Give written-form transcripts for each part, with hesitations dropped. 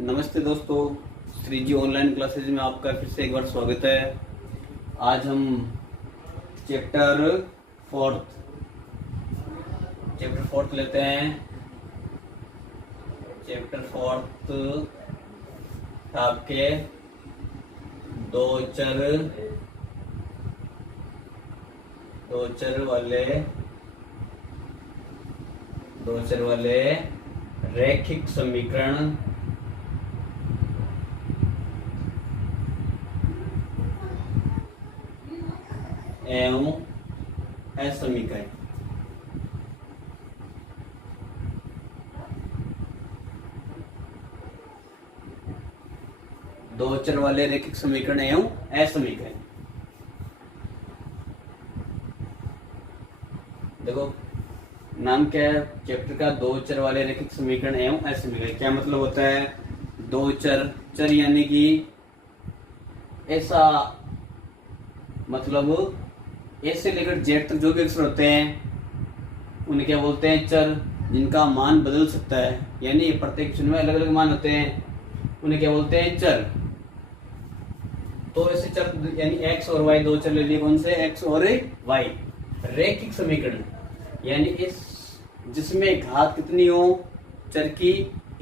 नमस्ते दोस्तों, श्री जी online classes में आपका फिर से एक बार स्वागत है। आज हम चैप्टर फोर्थ लेते हैं। चैप्टर फोर्थ आपके दो चर वाले रैखिक समीकरण एवं असमीकरण। दो चर वाले रैखिक समीकरण एवं असमीकरण। देखो नाम क्या है चैप्टर का, दो चर वाले रैखिक समीकरण एवं असमीकरण। क्या मतलब होता है? दो चर यानी कि ऐसा मतलब ए से लेकर जेड तक जो भी अक्षर होते हैं उन्हें क्या बोलते हैं? चर, जिनका मान बदल सकता है, यानी प्रत्येक अक्षर में अलग अलग मान होते हैं, उन्हें क्या बोलते हैं? चर। तो ऐसे चर यानी एक्स और वाई दो चर ले लिए। कौन से? एक्स और वाई। रैखिक समीकरण यानी इस जिसमें घात कितनी हो? चर की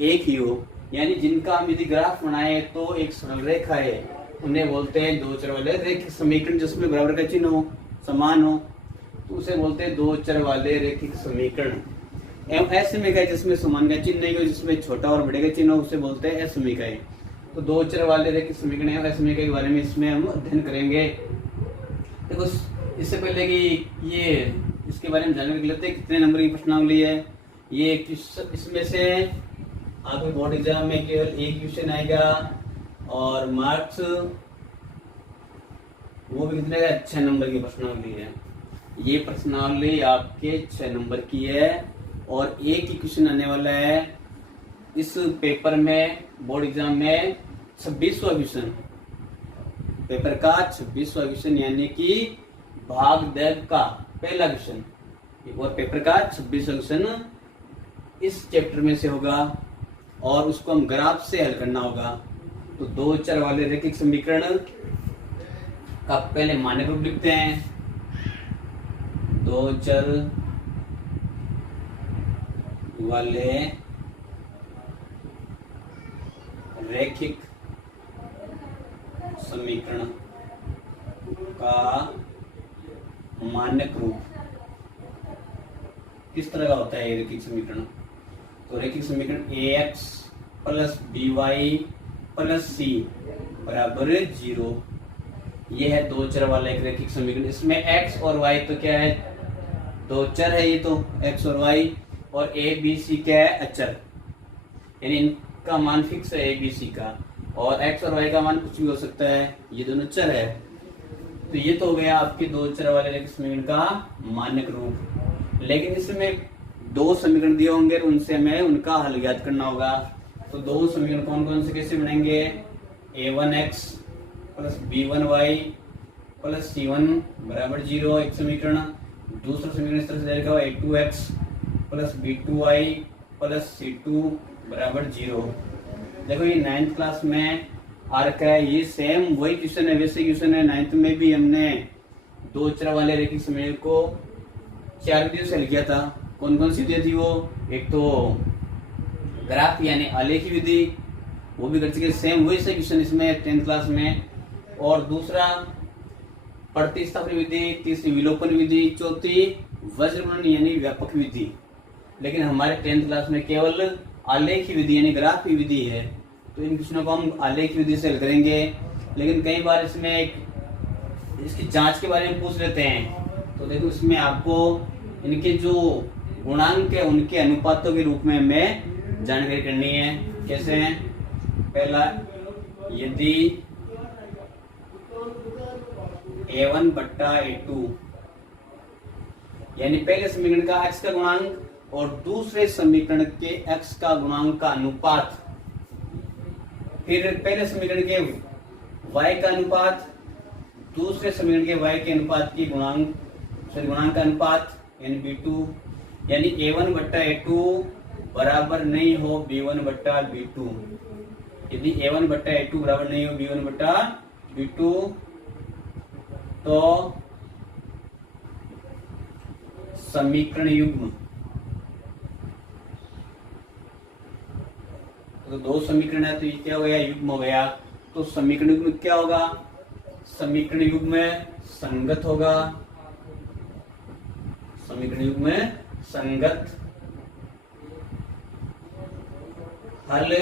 एक ही हो, यानी जिनका हम यदि ग्राफ बनाए तो एक सरल रेखा है, उन्हें बोलते हैं दो चर वाले रैखिक समीकरण। जिसमें बराबर का चिन्ह हो, समान हो, तो उसे बोलते हैं दो चर वाले रैखिक समीकरण। एवं असमीकरण जिसमें समान का चिन्ह नहीं हो, जिसमें छोटा और बड़े का चिन्ह हो, उसे बोलते हैं असमीकरण। तो दो चर वाले रैखिक समीकरण एवं असमीकरण के बारे में इसमें हम अध्ययन करेंगे। देखो इससे पहले कि ये इसके बारे में जानने के लिए कितने नंबर की प्रश्नावली है, ये इसमें से आपके बोर्ड एग्जाम में केवल एक क्वेश्चन आएगा और मार्क्स वो भी कितने का? 6 नंबर की प्रश्नावली है। ये प्रश्नावली आपके 6 नंबर की है और एक ही क्वेश्चन आने वाला है इस पेपर में, बोर्ड एग्जाम में 26वां क्वेश्चन। पेपर का 26वां क्वेश्चन यानी कि भाग दैव का पहला क्वेश्चन और पेपर का 26वां क्वेश्चन इस चैप्टर में से होगा और उसको हम ग्राफ से हल करना होगा। तो दो चर वाले रैखिक समीकरण का पहले मानक रूप लिखते हैं। दो चर वाले रैखिक समीकरण का मानक रूप किस तरह का होता है? रैखिक समीकरण तो रैखिक समीकरण ax plus by plus c बराबर 0। यह है दो चर वाला एक रैखिक समीकरण। इसमें x और y तो क्या है? दो चर है ये तो, x और y, और a b c क्या है? अचर, यानी इनका मान फिक्स है a b c का, और x और y का मान कुछ भी हो सकता है, ये दोनों चर है। तो ये तो हो गया आपके दो चर वाले रैखिक समीकरण का मानक रूप। लेकिन इसमें दो समीकरण दिए होंगे, उनसे हमें उनका हल ज्ञात करना होगा। तो दो समीकरण कौन कौन से कैसे बनेंगे? a1x plus b1y plus c1 बराबर 0 एक समीकरण। दूसरा समीकरण इस तरह से जाएगा a2x plus b2y plus c2 बराबर 0। देखो ये 9th क्लास में आ रखा है, ये सेम वही क्वेश्चन है, वैसे क्वेश्चन है। 9th में भी हमने दो चर वाले रैखिक समीकरण को 4 विधियों से हल किया था। कौन कौन सी विधि थी वो? एक तो ग्राफ यानी आलेखी विधि, वो भी कर चुके, सेम वही से क्वेश्चन इसमें 10th क्लास में। और दूसरा प्रतिस्थापन विधि, तीसरी विलोपन विधि, चौथी वज्रगुणन यानी व्यापक विधि। लेकिन हमारे 10th क्लास में केवल आलेखी विधि यानी ग्राफ की विधि है, तो इन क्वेश्चनों को हम आलेखी विधि से हल करेंगे। लेकिन कई बार इसमें इसकी जांच के बारे में पूछ लेते हैं, तो देखो इसमें आपको इनके जो गुणांक है उनके अनुपातों के रूप में हमें जानकारी करनी है। कैसे है? पहला, यदि a1 बट्टा a2 यानी पहले समीकरण का x का गुणांक और दूसरे समीकरण के x का गुणांक का अनुपात, फिर पहले समीकरण के y का अनुपात, दूसरे समीकरण के y के अनुपात की गुणांक का अनुपात यानी b2, यानी a1 बट्टा a2 बराबर नहीं हो b1 बट्टा b2। यदि a1 बट्टा a2 बराबर नहीं हो b1 बट्टा b2 तो समीकरण युग्म, तो दो समीकरण है तो ये क्या हो गया, युग्म हो गया। तो समीकरण युग्म क्या होगा, समीकरण युग्म में संगत होगा, समीकरण युग्म में संगत, हल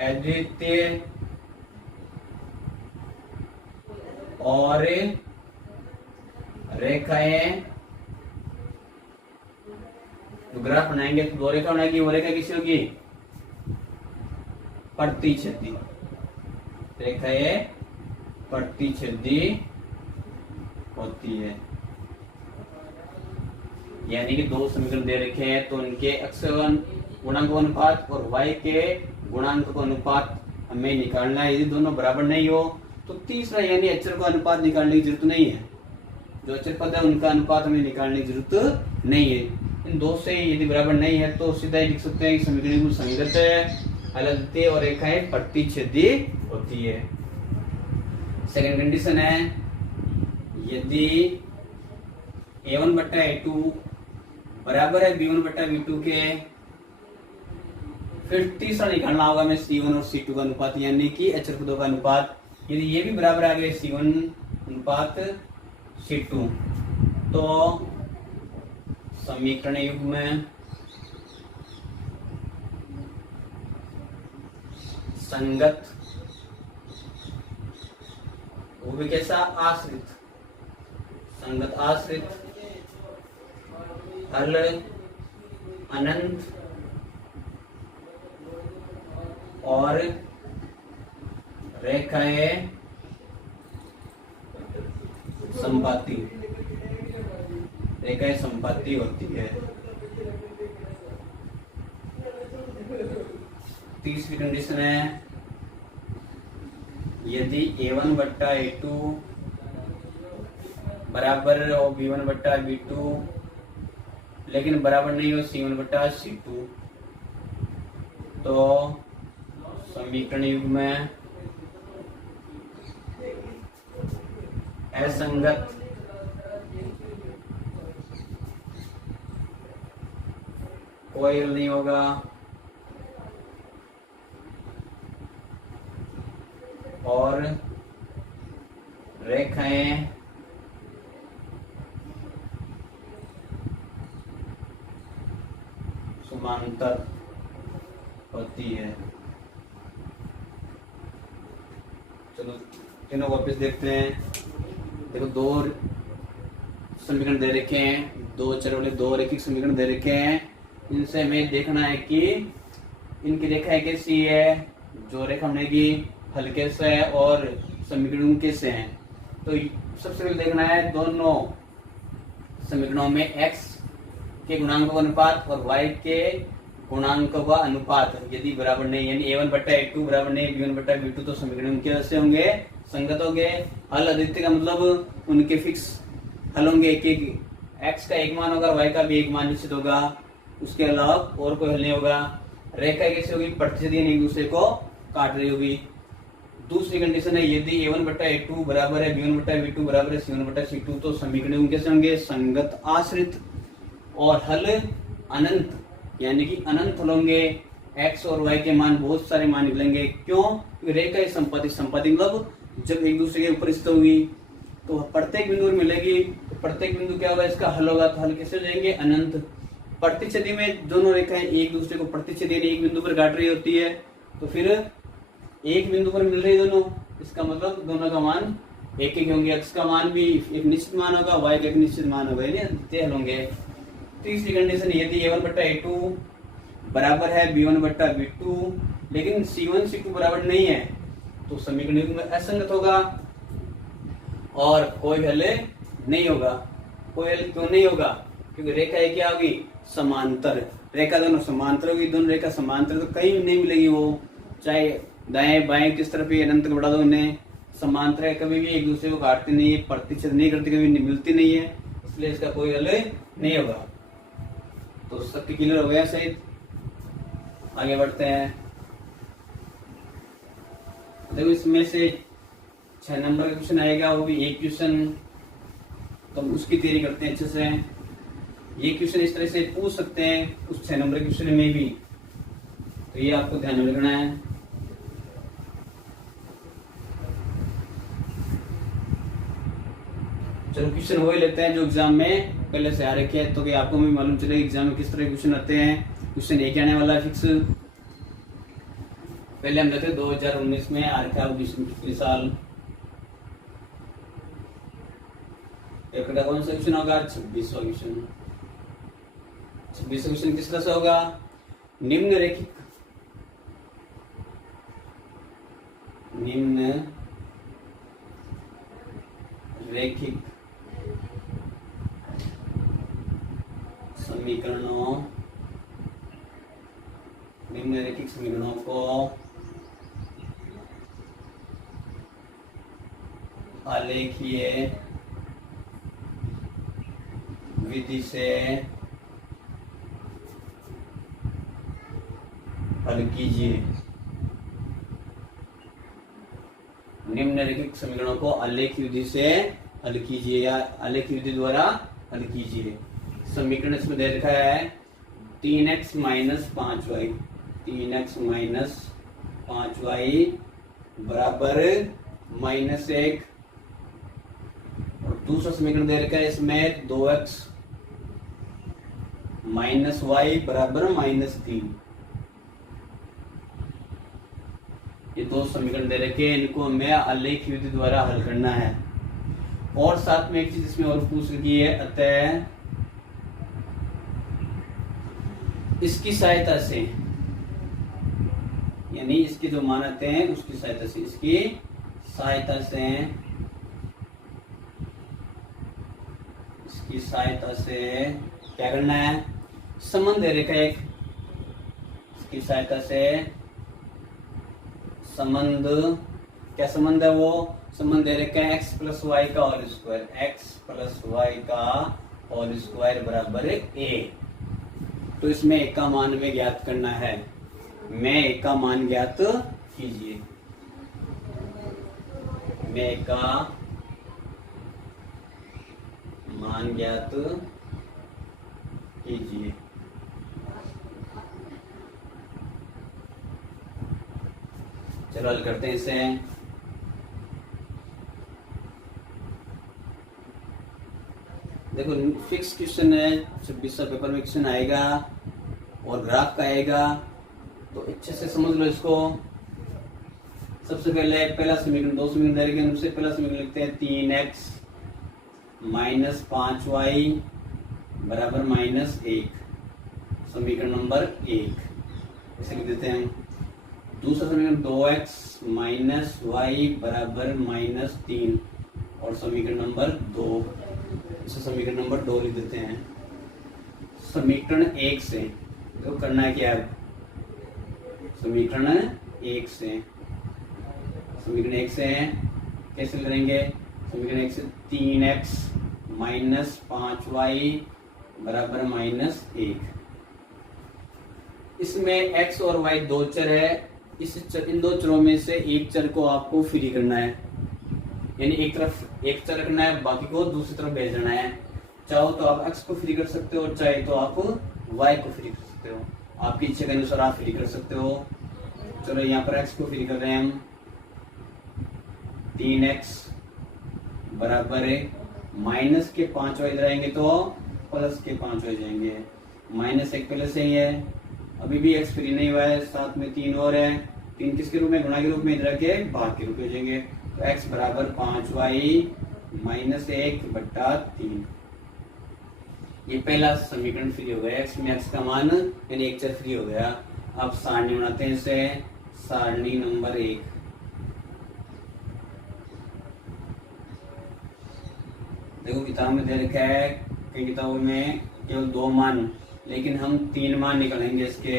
अद्वितीय और रेखाएं, तो ग्राफ बनाएंगे तो दो रेखा बनाएगी, वो रेखा किसी होगी, प्रतिच्छेदी, रेखाएं प्रतिच्छेदी होती है। यानी कि दो समीकरण दे रखे हैं तो उनके अक्ष गुणांक अनुपात और y के गुणांक का अनुपात हमें निकालना है। यदि दोनों बराबर नहीं हो तो तीसरा यानी अचर का अनुपात निकालने की जरूरत नहीं है, जो अचर पद है उनका अनुपात हमें निकालने की जरूरत नहीं है। इन दो से यदि बराबर नहीं है तो सीधा ही लिख सकते हैं कि समीकरण संगत है, अद्वितीय और रेखाएं प्रतिच्छेदी होती है। सेकंड कंडीशन है, यदि a1 बट्टा a2 बराबर है b1 बट्टा b2 के, फिर तीसरा निकालना होगा हमें c1 और c2 का अनुपात, यानी कि अचर पदों का अनुपात। यदि ये भी बराबर आ गए c1 अनुपात c2 तो समीकरण युग्म में संगत, वो भी कैसा, आश्रित, संगत आश्रित, हल अनंत और रेखाएं संपाती, रेखाएं संपाती होती है। तीसरी कंडीशन है, यदि a1 बट्टा a2 बराबर हो b1 बट्टा b2 लेकिन बराबर नहीं हो c1 बट्टा c2 तो समीकरण युग्म में असंगत, कोई हल नहीं होगा और रेखाएं समांतर होती है। चलो तीनों वापस देखते हैं। देखो दो समीकरण दे रखे हैं, दो चर वाले दो रैखिक समीकरण दे रखे हैं। इनसे हमें देखना है कि इनकी रेखाएं कैसी है, जो रेखा बनेगी हल कैसा है और समीकरण कैसे हैं। तो सबसे पहले देखना है दोनों समीकरणों में x के गुणांक का अनुपात और y के गुणांक का अनुपात यदि बराबर नहीं, यानी a1 बट्टा a2 बराबर नहीं b1 बट्टा b2 तो समीकरण कैसे होंगे, संगत होंगे। हल अद्वितीय का मतलब उनके फिक्स हल होंगे, एक x का एक मान होगा, y का भी एक मान निश्चित होगा, उसके अलावा और कोई हल नहीं होगा। रेखा कैसे होगी, प्रतिच्छेदी एक दूसरे को काट रही होगी। दूसरी कंडीशन है, यदि a1 बट्टा a2 बराबर है b1 बट्टा b2 बराबर है c1 बट्टा c2 तो समीकरण कैसे होंगे, संगत आश्रित और हल अनंत, यानी कि अनंत हल होंगे। x और y के मान बहुत सारे मान निकलेंगे। क्यों, रेखा की संपत्ति, संपत्ति मतलब जब एक दूसरे के ऊपर स्थित होगी तो प्रत्येक बिंदु मिलेगी, तो प्रत्येक बिंदु क्या होगा, इसका हल होगा, तो हल कैसे हो जाएंगे, अनंत। प्रतिच्छेदी में दोनों रेखाएं एक दूसरे को प्रतिच्छेदी एक बिंदु पर काट रही होती है, तो फिर एक बिंदु पर मिल रही है दोनों, इसका मतलब दोनों का मान एक एक होंगे। x का मान भी एक निश्चित मान होगा, y का एक निश्चित मान होगा, यानी अद्वितीय हल होंगे। तीसरी कंडीशन, यदि a1 बट्टा a2 बराबर है b1 बट्टा b2 लेकिन c1 c2 बराबर नहीं है तो समीकरण युग्म असंगत होगा और कोई हल नहीं होगा। कोई हल क्यों नहीं होगा, क्योंकि रेखा क्या होगी, समांतर। रेखा दोनों समांतर होगी, दोनों रेखा समांतर तो कहीं नहीं मिलेगी, वो चाहे दाएं बाएं किस तरफ भी अनंत को बढ़ा दो उन्हें, समांतर है, कभी भी एक दूसरे को काटती नहीं है, प्रतिच्छेद नहीं करती, कभी मिलती नहीं है, इसलिए इसका कोई हल नहीं होगा। तो सब क्लियर हो गया सही, आगे बढ़ते हैं। देखो इसमें से 6 नंबर का क्वेश्चन आएगा, वो भी एक क्वेश्चन, तो हम उसकी तैयारी करते हैं अच्छे से। ये क्वेश्चन इस तरह से पूछ सकते हैं उस 6 नंबर क्वेश्चन में भी, तो ये आपको ध्यान में रखना है। चलो क्वेश्चन वो ही लेते हैं जो एग्जाम में पहले से आ रखे हैं, तो कि आपको भी मालूम चले एग्जाम में किस तरह के क्वेश्चन आते हैं। क्वेश्चन एक आने वाला है फिक्स। पहले हम लेते 2019 में आ रखा है पिछले साल। पेपर का कौन सा क्वेश्चन होगा? 26वां क्वेश्चन। 26वां क्वेश्चन किस तरह से होगा? निम्न रैखिक समीकरणों को आलेखीय विधि से हल कीजिए। निम्नलिखित समीकरणों को आलेखीय विधि से हल कीजिए या आलेखीय विधि द्वारा हल कीजिए। समीकरण इसमें दे रखा है 3x minus 5y, 3x minus 5y बराबर -1, और दूसरा समीकरण दे रखा है इसमें 2x माइनस y बराबर -3। ये दो समीकरण दे रखे हैं, इनको हमें आलेखीय विधि द्वारा हल करना है। और साथ में एक चीज इसमें और पूछ रखी है, अतः इसकी सहायता से, यानी इसके जो मान आते हैं उसकी सहायता से, इसकी सहायता से क्या करना है? संबंध दे रखा है एक, इसकी सहायता से संबंध, क्या संबंध है वो? संबंध दे रखा है x प्लस वाई का whole square, x plus y का होल स्क्वायर बराबर a। तो इसमें एक का मान में ज्ञात करना है। मैं एक का मान ज्ञात कीजिए। मैं एक का मान ज्ञात कीजिए। चलो हल करते हैं इसे। देखो फिक्स क्वेश्चन है, 26वां पेपर में क्वेश्चन आएगा और ग्राफ का आएगा, तो अच्छे से समझ लो इसको। सबसे पहले पहला समीकरण, दो समीकरण दे रखे हैं, उससे पहला समीकरण लिखते हैं 3x माइनस 5y बराबर -1, समीकरण नंबर 1 इसे लिख देते हैं। दूसरा समीकरण 2x माइनस y बराबर -3 और समीकरण नंबर 2, इसे समीकरण नंबर 2 लिख देते हैं। समीकरण 1 से तो करना है क्या? समीकरण 1 से कैसे करेंगे? समीकरण 1 से 3x माइनस 5y बराबर -1। इसमें x और y दो चर है, इन दो चरों में से एक चर को आपको फ्री करना है, यानी एक तरफ एक चर रखना है, बाकी को दूसरी तरफ भेज देना है। चाहो तो आप x को फ्री कर सकते हो, चाहे तो आप y को फ्री कर सकते हो, आपकी इच्छा के अनुसार आप फ्री कर सकते हो। चलो यहाँ पर x को फ्री कर रहे हैं हम, 3x बराबर माइनस के 5y इधर आएंगे तो प्लस के 5y जाएंगे, -1 पहले से ही है, अभी भी x फ्री नहीं हुआ है, साथ में 3 और है, 3 किसके रूप में? गुणा के रूप में, इधर के भाग के रूप में जाएंगे, तो x बराबर 5y -1/3। ये पहला समीकरण फ्री हो गया, x में x का मान यानी एक चर फ्री हो गया। अब सारणी बनाते हैं इसे, सारणी नंबर 1। देखो किताब में दे रखा है, कई किताबों में केवल 2 मान, लेकिन हम 3 मान निकालेंगे इसके।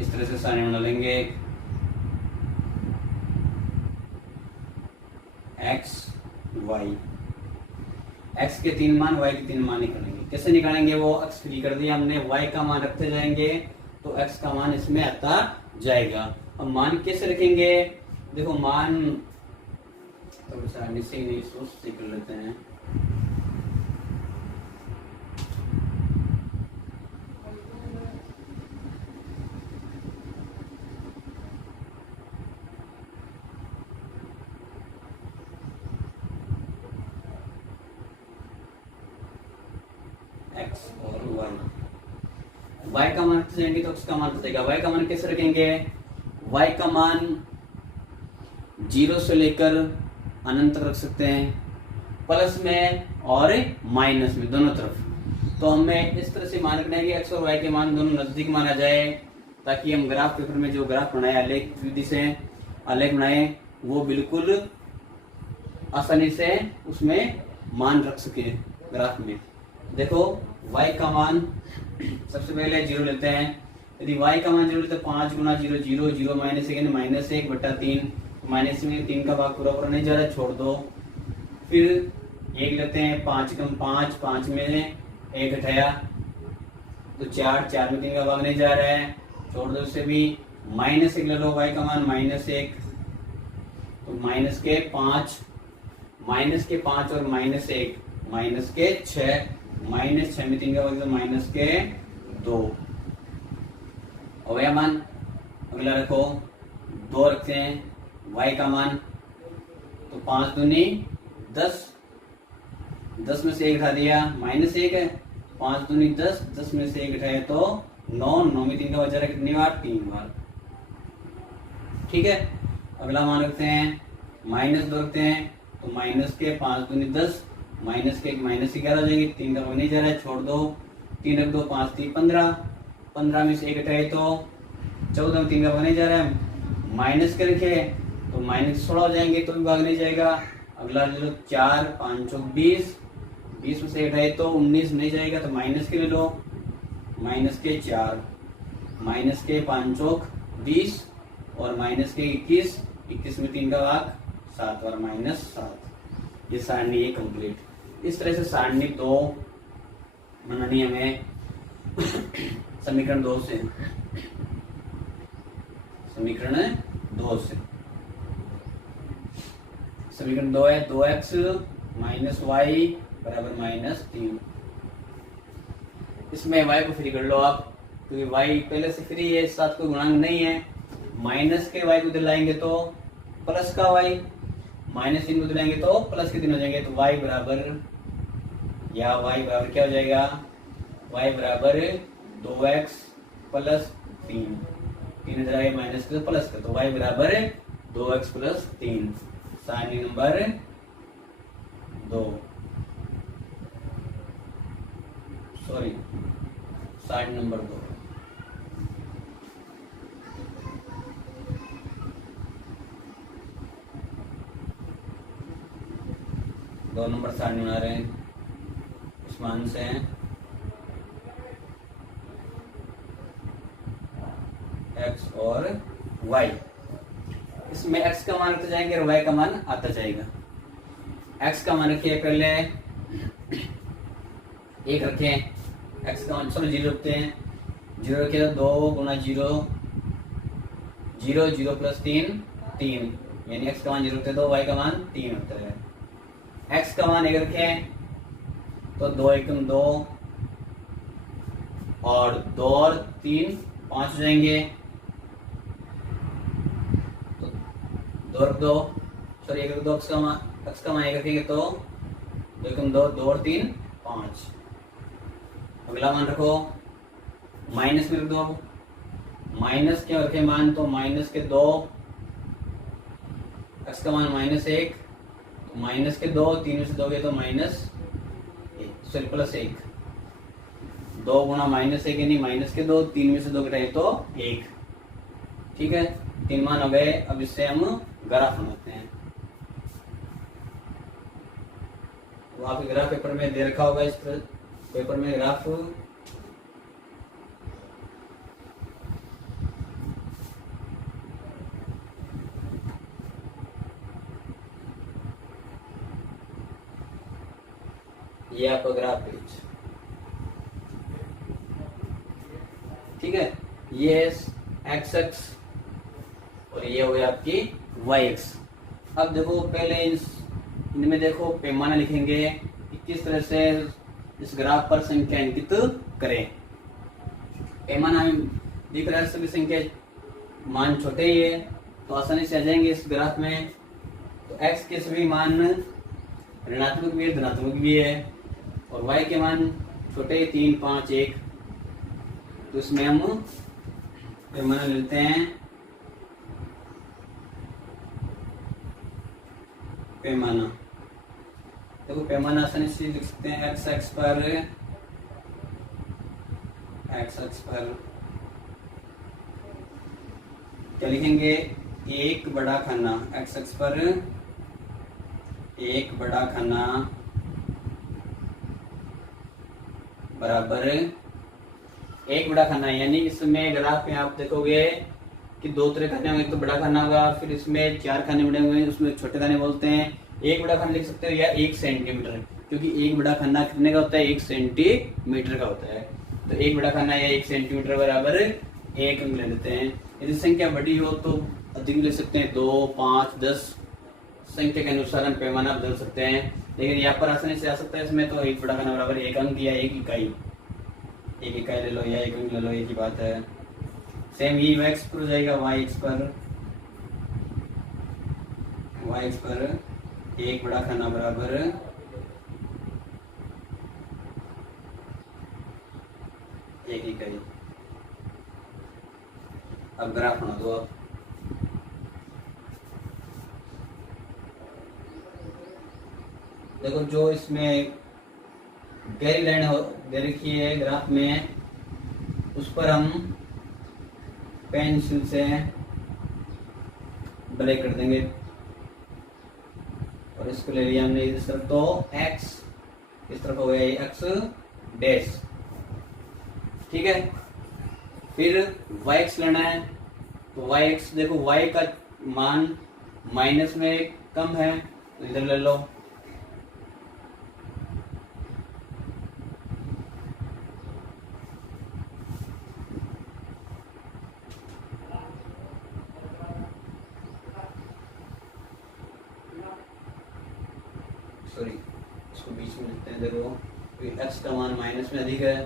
इस तरह से सारणी बना लेंगे, x y, x के 3 मान, y के 3 मान निकालेंगे। कैसे निकालेंगे वो? x फ्री कर दिया हमने, y का मान रखते जाएंगे तो x का मान इसमें आता जाएगा। अब मान कैसे रखेंगे, देखो मान तो आसानी से नहीं सोच सीख लेते हैं। x और y का मान जाएंगे तो x का मान जाएगा। y का मान कैसे रखेंगे, y का मान 0 से लेकर अनंत रख सकते हैं, प्लस में और माइनस में, दोनों तरफ। तो हमें इस तरह से मान रखना है कि x और y के मान दोनों नजदीक माना जाए, ताकि हम ग्राफ पेपर में जो ग्राफ बनाए आलेख विधि से आलेख बनाए वो बिल्कुल आसानी से उसमें मान रख सके ग्राफ में। देखो y का मान सबसे पहले 0 लेते हैं। यदि y का मान 0 लेते हैं 5 गुना 0 0 0 माइनस 1 माइनस 1 बटा 3, माइनस में 3 का भाग पूरा पूरा नहीं जा रहा है, छोड़ दो। फिर 1 लेते हैं, 5 कम 5, 5 में 1 घटाया तो 4, 4 में 3 का भाग नहीं जा रहा है, छोड़ दो इसे भी। माइनस 1 ले लो, y का मान माइनस 1, तो माइनस के 5 और माइनस 1 माइनस के 6, माइनस 6 में 3 का भाग तो माइनस के 2। और मान अगला रखो 2 रखते हैं, y का मान तो 5 दूनी 10, 10 में से 1 घटा दिया, माइनस 1 है, 5 दूनी 10, 10 में से 1 घटाया तो 9, 9 में 3 का बचा रहा कितनी बार, 3 बार। ठीक है, अगला मान रखते हैं माइनस 2 रखते हैं, तो माइनस के 5 दूनी 10, माइनस के माइनस 11 हो जाएगी, 3 का भाग नहीं जा रहा है, छोड़ दो। 3 रख दो, 5 3 15, 15 में से 1 घटाए तो 14 में 3 का भाग नहीं जा रहा है, माइनस के रखे तो माइनस 16 हो जाएंगे तो भी भाग नहीं जाएगा। अगला ले लो 4 5 20, 20 में से घटाए तो 19 नहीं जाएगा, तो माइनस के ले लो, माइनस के 4, माइनस के 5 20 और माइनस के 21, 21 में 3 का भाग 7 और माइनस 7। ये सारणी है कंप्लीट। इस तरह से सारणी 2 बनानी हमें समीकरण 2 से, समीकरण 2 से। समीकरण 2 है 2x माइनस वाई बराबर माइनस 3। इसमें y को फ्री कर लो आप, क्योंकि y पहले से फ्री है, साथ कोई गुणांक नहीं है। माइनस के y को इधर लाएंगे तो प्लस का y, माइनस 3 को इधर लाएंगे तो प्लस के 3 हो जाएंगे, तो y बराबर या y बराबर क्या हो जाएगा, y बराबर 2x प्लस 3, 3 इधर आए माइनस के तो प्लस का, तो y बराबर 2x प्लस 3। सारणी नंबर 2, सॉरी सारणी नंबर 2। दो नंबर सारणी बना रहे हैं, इस मान से हैं x और y। इसमें x का मान रखते जाएंगे और y का मान आता जाएगा। x का मान रखिए पहले 1 रखें, x का मान चलो 0 रखते हैं, 0 रखे तो 2 गुना 0 0 0 प्लस 3 3, यानी x का मान 0 रखते तो y का मान 3 होता है। x का मान 1 रखें तो 2 एकम 2 और 2 और 3 5 हो जाएंगे, तो 2 रख दो, सॉरी 1 रख दो, x का मान 1 रखेंगे तो 2 एकम 2, 2 और 3 5। अगला मान रखो माइनस में रख दो, माइनस क्या रखे मान, तो माइनस के 2, x का मान माइनस 1, माइनस के 2, 3 में से 2 गए तो माइनस 1, सॉरी प्लस 1, 2 गुना माइनस 1 यानी माइनस के 2, 3 में से 2 घटाए तो 1। ठीक है, 3 मान हो गए। अब इससे हम ग्राफ बनाते हैं। वो आपके ग्राफ पेपर में दे रखा होगा, इस पेपर में ग्राफ ये आपका ग्राफ पेज। ठीक है, ये एक्स एक्स और ये हो गया आपकी वाई एक्स। अब देखो पहले इनमें देखो पैमाना लिखेंगे कि किस तरह से इस ग्राफ पर संख्या अंकित करें। पैमाना में दिख रहा है सभी संख्या मान छोटे ही है तो आसानी से आ जाएंगे इस ग्राफ में। तो x के सभी मान ऋणात्मक भी है धनात्मक भी है और y के मान छोटे 3 5 1। तो इसमें हम पैमाना लेते हैं। पैमाना देखो पैमाना आसानी से लिख सकते हैं x एक्स पर क्या लिखेंगे, एक बड़ा खाना। x एक्स पर एक बड़ा खाना बराबर एक बड़ा खाना, यानी इसमें ग्राफ में आप देखोगे कि दो तरह खाने होंगे। एक तो बड़ा खाना होगा, फिर इसमें 4 खाने बने हुए हैं, उसमें छोटे खाने बोलते हैं। एक बड़ा खाना लिख सकते हो या 1 सेंटीमीटर, क्योंकि एक बड़ा खाना कितने का होता है, 1 सेंटीमीटर का होता है। तो एक बड़ा खाना या 1 सेंटीमीटर बराबर 1 अंक ले लेते हैं। यदि संख्या बड़ी हो तो अधिक ले सकते हैं, 2 5 10 संख्या के अनुसार हम पैमाना बदल सकते हैं। लेकिन यहाँ पर आसानी से आ सकता है इसमें, तो एक बड़ा खाना बराबर 1 अंक या 1 इकाई, 1 इकाई ले लो या 1 अंक ले लो, एक ही बात है। सेम ये x पर हो जाएगा, y एक्स पर एक बड़ा खाना बराबर एक इकाई। अब ग्राफ बना दो आप। देखो जो इसमें गहरी लाइन दे रखी है ग्राफ में, उस पर हम पेंसिल से ब्रेक कर देंगे और इसको ले लिया हमने इस तरफ, तो x इस तरफ हो गया x डैश, ठीक है। फिर yx लेना है, तो yx देखो y का मान माइनस में कम है तो इधर ले लो। सॉरी, इसको बीच में लिखते हैं। देखो x का मान माइनस में अधिक है,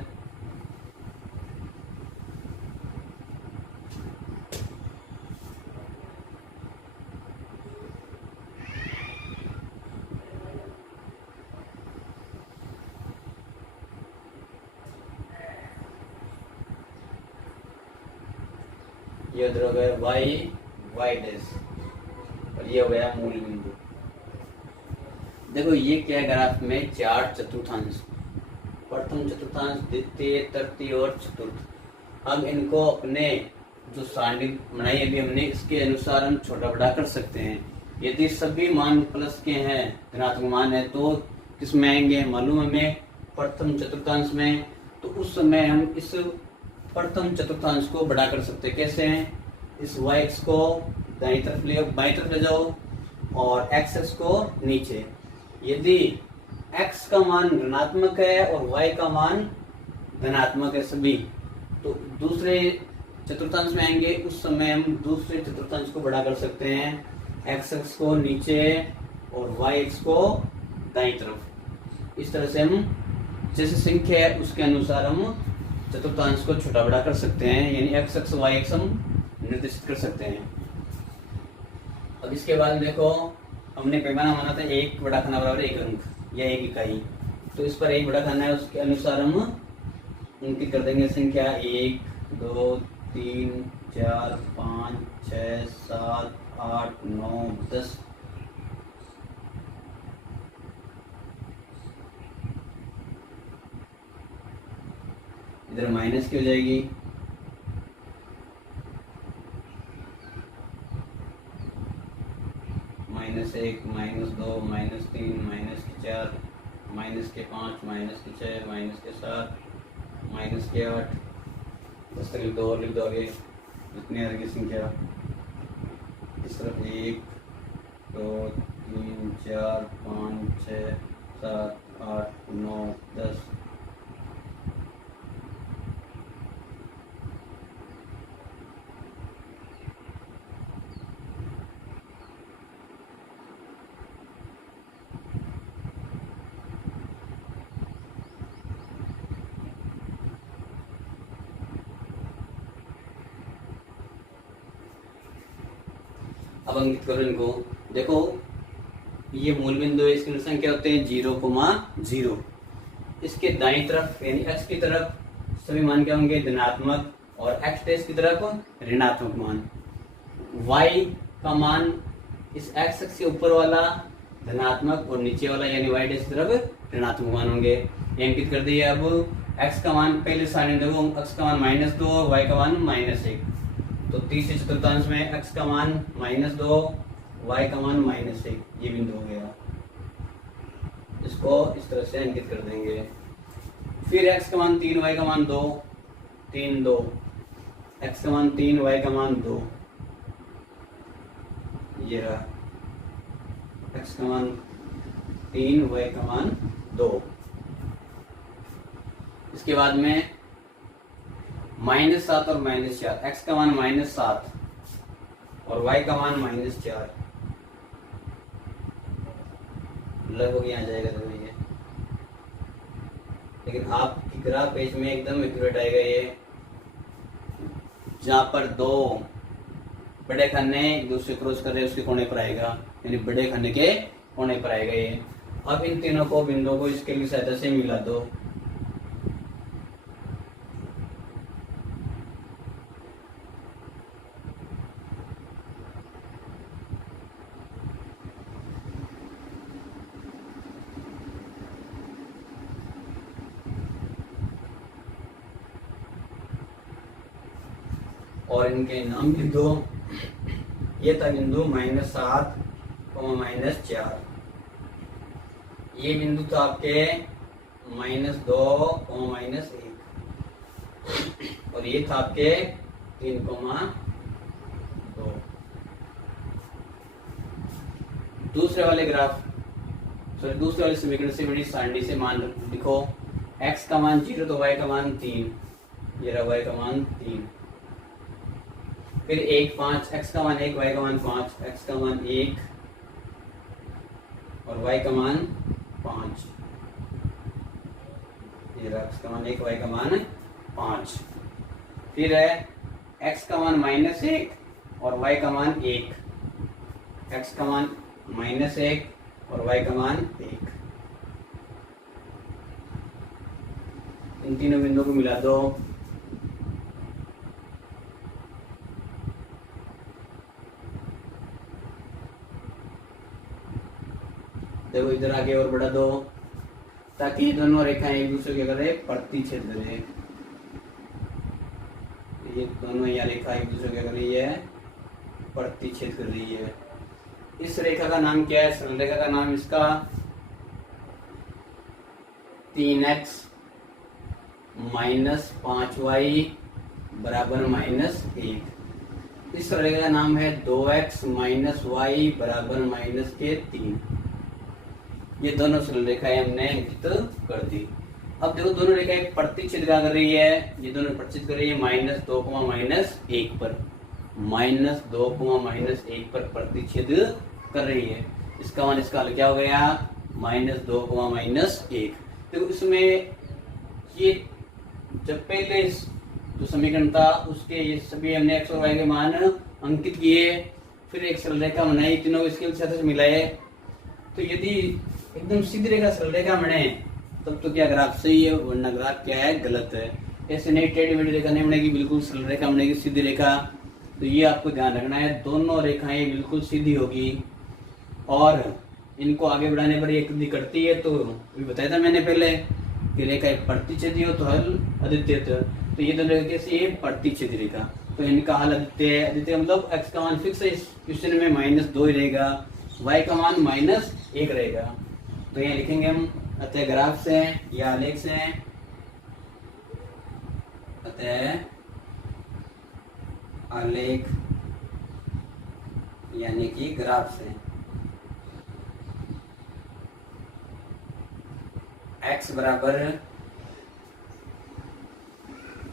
ये उधर हो गया y डैश और ये हो गया मूल बिंदु। देखो ये क्या है, ग्राफ में 4 चतुर्थांश, प्रथम चतुर्थांश, द्वितीय, तृतीय और चतुर्थ। अब इनको अपने जो सारणी बनाई अभी हमने, इसके अनुसार हम छोटा बड़ा कर सकते हैं। यदि सभी मान प्लस के हैं, धनात्मक मान है, तो किसमें आएंगे मालूम हमें, प्रथम चतुर्थांश में। तो उस समय हम इस प्रथम चतुर्थांश को बड़ा कर सकते हैं। कैसे हैं, इस y x को दाईं तरफ ले, बाईं तरफ ले जाओ और x x को नीचे। यदि x का मान ऋणात्मक है और y का मान धनात्मक है सभी, तो दूसरे चतुर्थांश में आएंगे। उस समय हम दूसरे चतुर्थांश को बड़ा कर सकते हैं, x x को नीचे और y x को दाईं तरफ। इस तरह से हम जैसे संख्या है उसके अनुसार हम चतुर्थांश को छोटा बड़ा कर सकते हैं, यानी x x y x हम निर्दिष्ट कर सकते हैं। अब इसके बाद देखो हमने पैमाना माना था एक बड़ा खाना बराबर 1 अंक या 1 इकाई। तो इस पर एक बड़ा खाना है, उसके अनुसार हम अंकित कर देंगे संख्या 1 2 3 4 5 6 7 8 9 10। इधर माइनस की हो जाएगी, -1 -2 -3 -4 -5 -6 -7 -8 बस तक लिख दो और लिख दो आगे इतनी आ रही संख्या। इस तरफ 1 2 3 4 5 6 7 8 9 10। अब अंकित करो इनको। देखो ये मूल बिंदु है, इसके निशान क्या होते हैं 0,0। इसके दाईं तरफ यानी x की तरफ सभी मान क्या होंगे धनात्मक और x' की तरफ ऋणात्मक मान। y का मान इस x अक्ष से ऊपर वाला धनात्मक और नीचे वाला यानी y' की तरफ ऋणात्मक मान होंगे। ये अंकित कर दिए। अब x का मान पहले सारणी देखो, x का मान -2 और y का मान -1। तो तीसरे चतुर्थांश में x का मान -2, y का मान -1, ये बिंदु हो गया। इसको इस तरह से अंकित कर देंगे। फिर x का मान 3, y का मान 2, 3, 2, x का मान 3, y का मान 2, ये रहा x का मान 3, y का मान 2। इसके बाद में -7 और -4, x का मान -7 और y का मान -4, लगभग यहाँ जाएगा तो ये, लेकिन आपकी ग्राफ पेज में एकदम एक्यूरेट आएगा ये। जहाँ पर दो बड़े खाने एक दूसरे क्रॉस कर रहे हैं उसके कोने पर आएगा, यानी बड़े खाने के कोने पर आएगा ये। अब इन तीनों को बिंदुओं को इसके लिए सहायता से मिला दो। और इनके नाम लिख दो। ये था बिंदु -7, -4। ये बिंदु था आपके -2, -1 और ये था आपके 3,2। दूसरे वाले दूसरे वाले समीकरण से बड़ी सारणी से मान लिखो। x का मान 0 तो y का मान 3, ये रहा y का मान 3। फिर 1, 5, x का मान 1, y का मान 5, x का मान 1 और y का मान 5, ये रहा x का मान 1, y का मान 5। फिर है x का मान -1 और y का मान 1, x का मान -1 और y का मान 1। इन तीनों बिंदुओं को मिला दो। देखो इधर आगे और बढ़ा दो ताकि ये दोनों रेखाएं एक दूसरे के करे प्रतिच्छेद करे। ये दोनों यहाँ रेखा एक दूसरे के कर रही है प्रतिच्छेद कर रही है। इस रेखा का नाम क्या है? सरल रेखा का नाम इसका 3x - 5y बराबर -1। इस सरल रेखा का नाम है 2x - y बराबर -3। ये दोनों सरल रेखाएं हमने अंकित कर दी। अब देखो दोनों रेखाएं प्रतिच्छेद कर रही है। ये दोनों प्रतिच्छेद कर रही है -2, -1 पर, -2, -1 पर प्रतिच्छेद कर रही है। इसका मान इसका हल क्या हो गया? -2, -1। देखो इसमें ये जब पहले जो समीकरण था उसके ये सभी हमने x और y के मान अंकित किए, फिर एक सरल रेखा बनाई, तीनों इसके साथ मिलाए। तो यदि एकदम सीधी रेखा सरल रेखा बने तब तो क्या ग्राफ सही है, वरना ग्राफ क्या है? गलत है। ऐसे नहीं टेढ़ी मेढ़ी रेखा नहीं बनेगी, बिल्कुल सरल रेखा बनेगी, सीधी रेखा। तो ये आपको ध्यान रखना है, दोनों रेखाएं बिल्कुल सीधी होगी और इनको आगे बढ़ाने पर एक कटती है। तो भी बताया था मैंने पहले कि रेखा एक प्रतिच्छेदी हो तो हल अद्वितीय। तो ये दोनों रेखा कैसी है? प्रतिच्छेदी रेखा। तो इनका हल अद्वितीय है। अद्वितीय मतलब x का मान फिक्स है, इस क्वेश्चन में -2 ही रहेगा, y का मान -1 रहेगा। तो यहाँ लिखेंगे हम अतः ग्राफ से या आलेख से, अतः आलेख यानी कि ग्राफ से x बराबर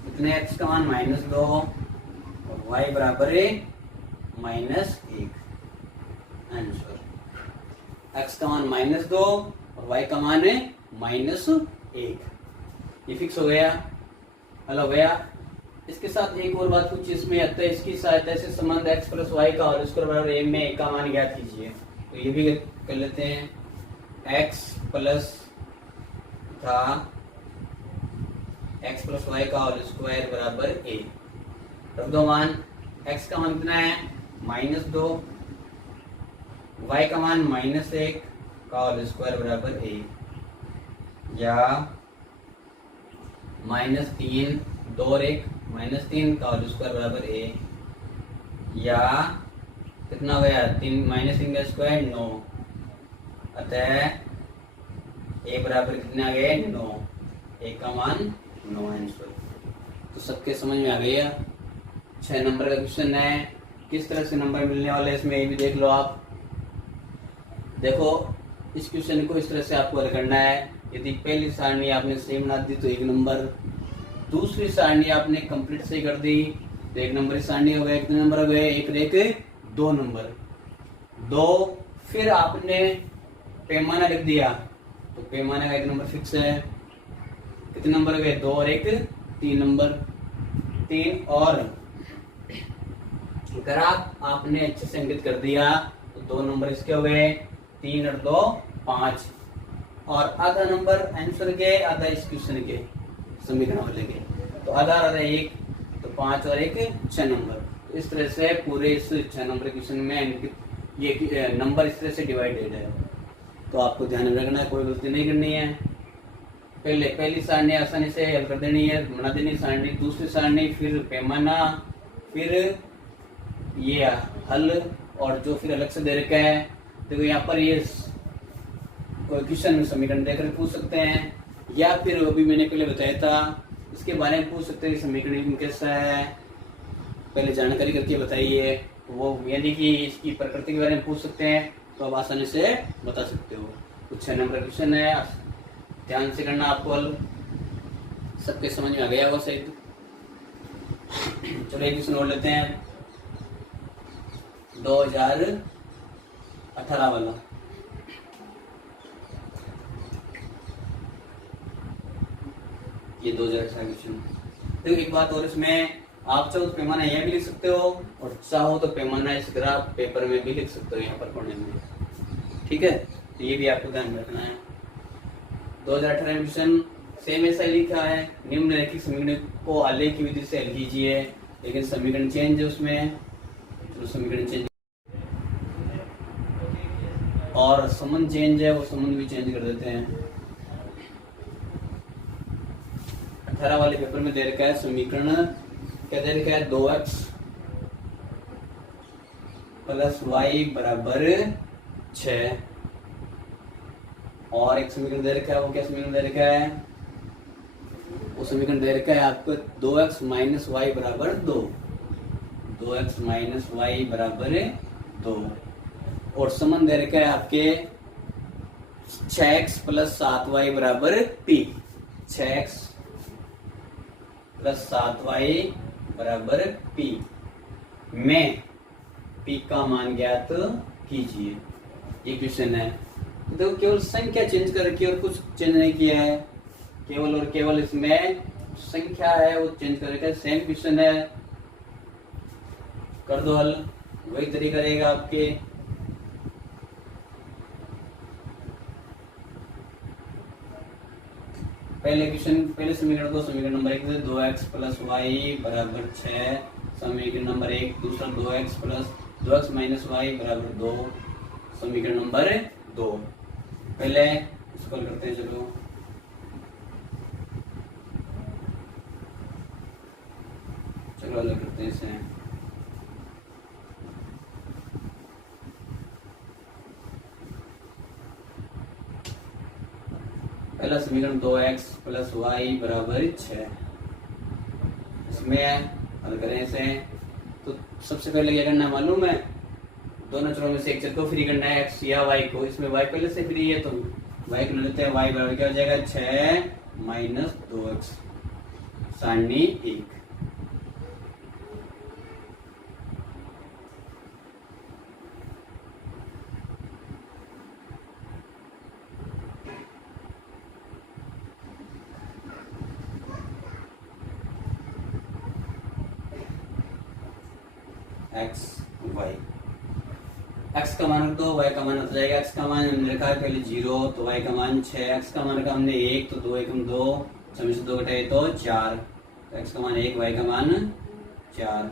इतने, x का मान -2 और y बराबर -1। आंसर x का मान -2 और y का मान -1। ये फिक्स हो गया, हल हो गया। इसके साथ एक और बात कुछ इसमें आता है, इसकी सहायता से संबंध x प्लस वाई का होल स्क्वायर बराबर a में a का मान ज्ञात कीजिए। तो ये भी कर लेते हैं, x प्लस वाई का होल स्क्वायर बराबर a। रख दो मान, x का मान कितना है -2, y का मान -1 का होल स्क्वायर बराबर a, या -3 2 और 1 -3 का होल स्क्वायर बराबर a, या कितना हो गया 3 -3 का स्क्वायर 9, अतः a बराबर कितना आ गया 9, a का मान 9 आंसर। तो सबके समझ में आ गया। 6 नंबर का क्वेश्चन है, किस तरह से नंबर मिलने वाले हैं इसमें ये भी देख लो आप। देखो इस क्वेश्चन को इस तरह से आपको हल करना है। यदि पहली सारणी आपने सही बना दी तो 1 नंबर, दूसरी सारणी आपने कंप्लीट सही कर दी तो 1 नंबर की सारणी हो गए, कितने नंबर हो गए 1 2 नंबर 2। फिर आपने पैमाना लिख दिया तो पैमाने का 1 नंबर फिक्स है, कितने नंबर हो गए 2 और 1 3 नंबर 3। और ग्राफ आपने अच्छे से अंकित कर दिया तो 2 नंबर इसके हो गए, 3 और 2 5, और आधा नंबर आंसर के, आधा इस क्वेश्चन के समीकरण वाले के, तो आधा 1 तो 5 और 1 6 नंबर। तो इस तरह से पूरे इस 6 नंबर क्वेश्चन में ये नंबर इस तरह से डिवाइडेड है। तो आपको ध्यान में रखना है, कोई गलती नहीं करनी है। पहली सारणी आसानी से हल कर देनी है, बना देनी सारणी, दूसरी सारणी फिर पैमाना, फिर ये हल, और जो फिर अलग से दे रखा है। देखो यहाँ पर ये कोई क्वेश्चन समीकरण देकर पूछ सकते हैं, या फिर अभी मैंने पहले बताया था इसके बारे में पूछ सकते हैं, समीकरण कैसा है पहले जानकारी करके बताइए, वो यानी कि इसकी प्रकृति के बारे में पूछ सकते हैं, तो आप आसानी से बता सकते हो। कुछ 6 नंबर क्वेश्चन है, ध्यान से करना आपको हल, सबके समझ में आ गया होगा सही। चलो एक क्वेश्चन और लेते हैं, 2018 वाला। ये 2018 क्वेश्चन। देखो एक बात और, इसमें आप चाहो तो पैमाना यह भी लिख सकते हो, और चाहो तो पैमाना इस ग्राफ पेपर में भी लिख सकते हो यहाँ पर पढ़ने में, ठीक है। तो ये भी आपको ध्यान में रखना है। 2018 क्वेश्चन सेम ऐसा ही लिखा है, निम्नलिखित समीकरण को आलेख की विधि से हल कीजिए, लेकिन समीकरण चेंज है उसमें, तो समीकरण चेंज और संबंध चेंज है, वो संबंध भी चेंज कर देते हैं। 18 वाले पेपर में दे रखा है समीकरण, क्या दे रखा है 2x प्लस वाई बराबर 6, और एक समीकरण दे रखा है, वो क्या समीकरण दे रखा है, वो समीकरण दे रखा है आपको 2x माइनस वाई बराबर 2, 2x माइनस वाई बराबर 2, और संबंध दे रखा है आपके 6x प्लस 7y बराबर p, 6x प्लस 7y बराबर p में p का मान ज्ञात कीजिए। ये क्वेश्चन है। देखो केवल संख्या चेंज कर रखी है और कुछ चेंज नहीं किया है, केवल और केवल इसमें संख्या है वो चेंज कर रखा है। सेम क्वेश्चन है, कर दो हल, वही तरीका रहेगा आपके। पहले क्वेश्चन, पहले समीकरण को समीकरण नंबर 1 से 2x प्लस वाई बराबर 6, समीकरण नंबर 1, दूसरा 2x plus 2x minus Y बराबर 2, समीकरण नंबर 2। पहले इसको हल करते हैं, चलो चलो हल करते हैं इसे। पहला समीकरण 2x प्लस वाई बराबर 6, इसमें हल करें इसे। तो सबसे पहले क्या करना है मालूम है, दोनों चरों में से एक चर को फ्री करना है, x या y को। इसमें y पहले से फ्री है तो y को लेते हैं, y बराबर क्या हो जाएगा 6 माइनस 2x, सारणी 1। X Y. एक्स का मान तो वाई का मान हो जाएगा। एक्स का मान हमने रखा है पहले 0, तो वाई का मान 6। एक्स का मान रखा हमने 1, तो 2 एकम 2, 6 में से 2 घटाए तो 4, तो एक्स का मान 1, वाई का मान 4।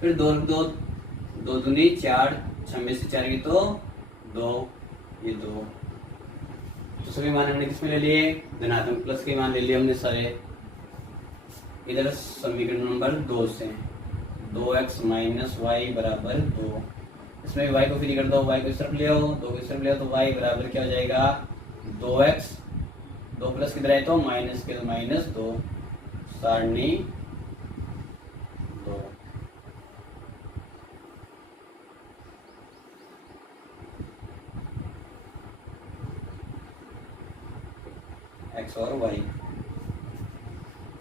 फिर 2 2 2 दूनी 4, 6 में से 4 की तो 2, ये 2। तो सभी मान हमने किसमें ले लिए? धनात्मक प्लस के मान ले लिए हमने सारे। इधर समीकरण नंबर 2 से 2x माइनस वाई बराबर 2। इसमें y को फ्री कर दो, y को इस तरफ ले आओ, 2 को इस तरफ ले आओ, तो y बराबर क्या हो जाएगा? 2x, 2 प्लस किधर है तो माइनस के, माइनस 2, सारणी 2। x और y।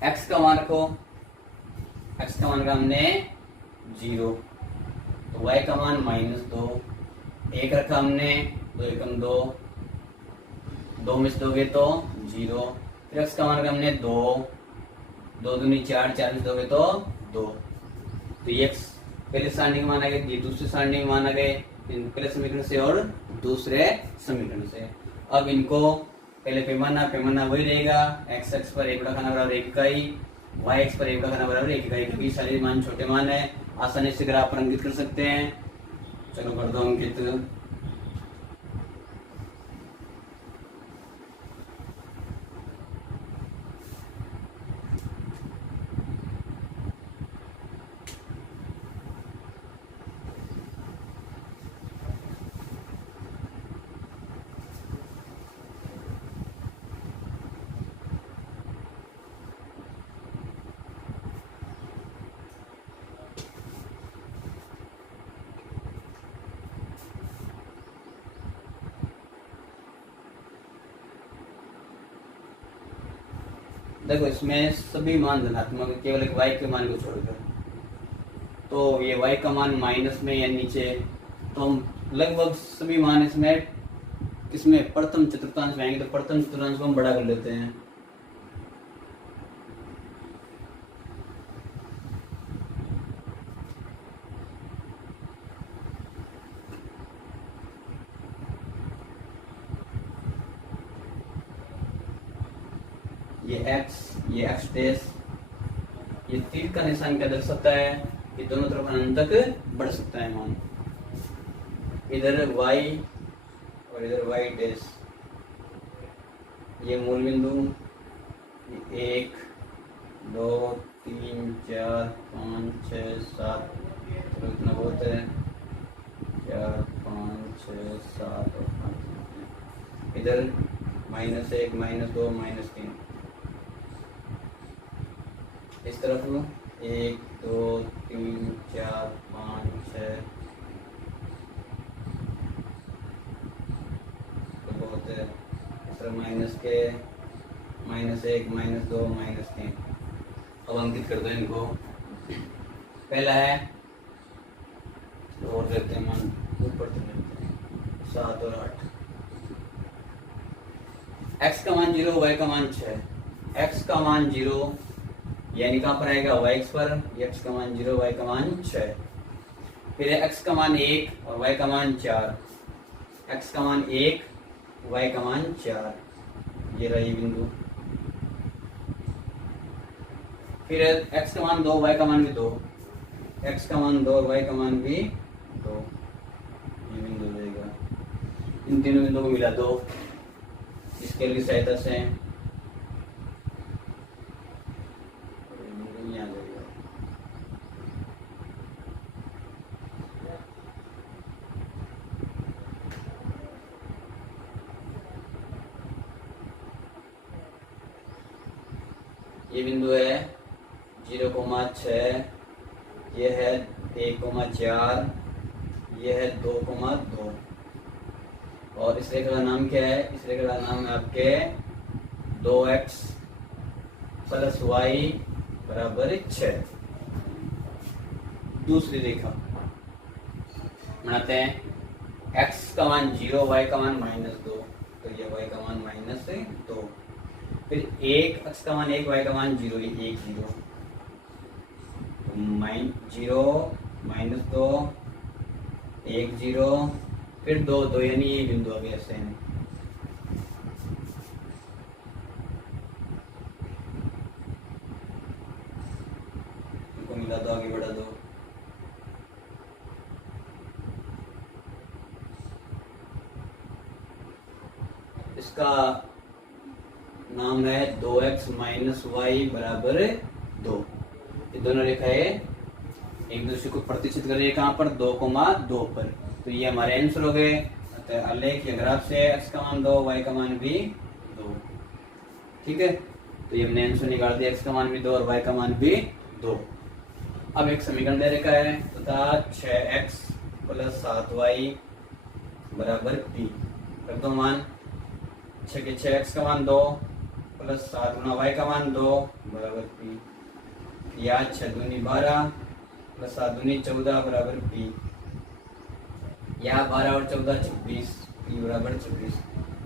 x का मान रखो, x का मान का हमने 0, तो y का मान -2, 1 रखा हमने, 2 एकम 2, 2 में से दोगे तो 0। फिर x का मान का हमने 2, 2 दूनी 4, 4 में से दोगे तो 2। तो ये x पहले सारणी का मान आ गए, ये दूसरे सारणी का मान आ गए, पहले समीकरण से और दूसरे समीकरण से। अब इनको पहले पैमाना वही रहेगा, x पर 1 बटा खाना बराबर 1 इकाई, y पर 1 बटा खाना बराबर 1 इकाई, क्योंकि सारे मान छोटे मान है, आसानी से ग्राफ पर अंकित कर सकते हैं। चलो कर दो अंकित। देखो इसमें सभी मान धनात्मक है, केवल एक y के मान को छोड़कर। तो ये y का मान माइनस में या नीचे, तो हम लगभग सभी मान इसमें प्रथम चतुर्थांश में आएंगे, तो प्रथम चतुर्थांश को हम बड़ा कर लेते हैं। ये x डैश, ये तीर का निशान क्या दर्शाता है? ये दोनों तरफ अनंत तक बढ़ सकता है मान। इधर y और इधर y डैश, ये मूल बिंदु 1 2 3 4 5 6 7, तो इतना बहुत है, 4 5 6 7 और 5। इधर -1 -2 -3, इस तरफ 1 2 3 4 5 6, तो बहुत है। इस तरफ -1 -2 -3। अब अंकित कर दो इनको। पहला है, और देखते हैं मान ऊपर चले जाते हैं, 7 और 8। x का मान 0, y का मान 6। x का मान 0 यानी कहाँ पर आएगा? y पर। x का मान 0, y का मान 6। फिर x का मान 1 और y का मान 4। x का मान 1, y का मान 4, ये रहा ये बिंदु। फिर x का मान 2, y का मान भी 2। x का मान 2 और y का मान भी 2, ये बिंदु हो जाएगा। इन तीनों बिंदुओं को मिला दो स्केल की सहायता से। ये बिंदु है 0,6, ये है 1,4, ये है 2,2। और इस रेखा का नाम क्या है? इस रेखा का नाम है आपके 2x प्लस वाई बराबर 6। दूसरी रेखा बनाते हैं। x का मान 0, y का मान -2, तो ये y का मान -2। फिर 1, x का मान 1, y का मान 0, ये 1 0, -0 -2 1 0 फिर 2 2 यानी ये बिंदु आ गया सेम। इनको मिला दो, आगे बढ़ा दो। इसका नाम है 2x - y बराबर 2। ये दोनों रेखाएं एक दूसरे को प्रतिच्छेद कर रही है, कहाँ पर 2,2 पर। तो ये हमारे आंसर हो गए। अतः आलेख या ग्राफ से x का मान 2, y का मान भी 2। ठीक है, तो ये हमने आंसर निकाल दिया, x का मान भी 2 और y का मान भी 2। अब एक समीकरण दे रखा है तथा 6x + 7y बराबर p। रख दो मान 6 के 6x का मान 2 + 7 गुना y का मान 2 बराबर p। या 6 दूनी 12 + 7 दूनी 14 बराबर p। या 12 और 14 26, p बराबर 26।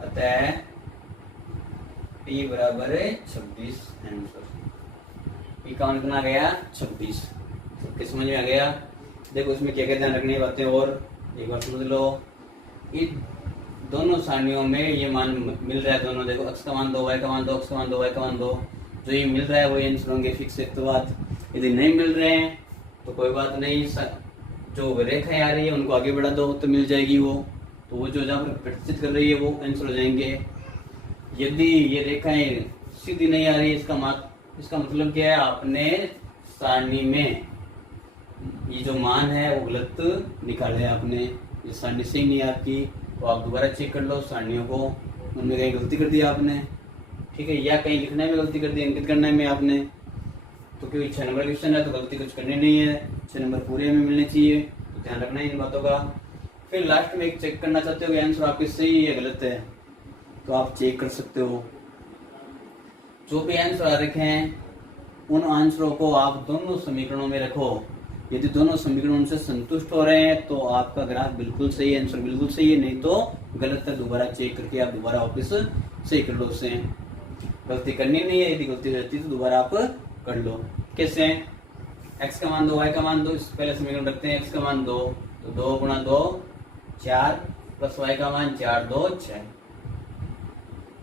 अतः p बराबर 26 आंसर। p का मान कितना गया 26। सबके समझ में आ गया। देखो इसमें क्या क्या ध्यान रखने की बातें और एक बार समझ लो। इन दोनों सारणियों में ये मान मिल रहा है दोनों। देखो x का मान 2 y का मान 2, x का मान 2 y का मान 2। जो ये मिल रहा है वही आंसर होंगे फिक्स। एक तो बात, यदि नहीं मिल रहे हैं तो कोई बात नहीं, जो रेखाएं आ रही है उनको आगे बढ़ा दो तो मिल जाएगी वो। तो वो जो जहाँ पर प्रतिष्ठित कर रही है वो आंसर हो जाएंगे। यदि ये रेखाएं सीधी नहीं आ रही है इसका मतलब क्या है, आपने सारणी में ये जो मान है वो गलत निकाले आपने। ये सारणी सही नहीं है आपकी, तो आप दोबारा चेक कर लो सारणियों को, उनमें कहीं गलती कर दी आपने। ठीक है, या कहीं लिखने में गलती कर दी, अंकित करने में आपने। तो क्योंकि 6 नंबर क्वेश्चन है तो गलती कुछ करनी नहीं है, 6 नंबर पूरे में मिलने चाहिए, तो ध्यान रखना है इन बातों का। फिर लास्ट में एक चेक करना चाहते हो कि आंसर आपके सही है गलत है, तो आप चेक कर सकते हो। जो भी आंसर आ रखे हैं उन आंसरों को आप दोनों समीकरणों में रखो। यदि दोनों समीकरण उनसे संतुष्ट हो रहे हैं तो आपका ग्राफ बिल्कुल सही है, आंसर बिल्कुल सही है। नहीं तो गलत है, दोबारा चेक करके आप दोबारा वापस सही कर लो उसे। गलती करनी नहीं है, यदि गलती हो जाती है तो दोबारा आप कर लो। कैसे? x का मान 2 y का मान 2, पहले समीकरण रखते हैं। x का मान 2 तो 2 गुणा 2 4 प्लस y का मान 4 2 6,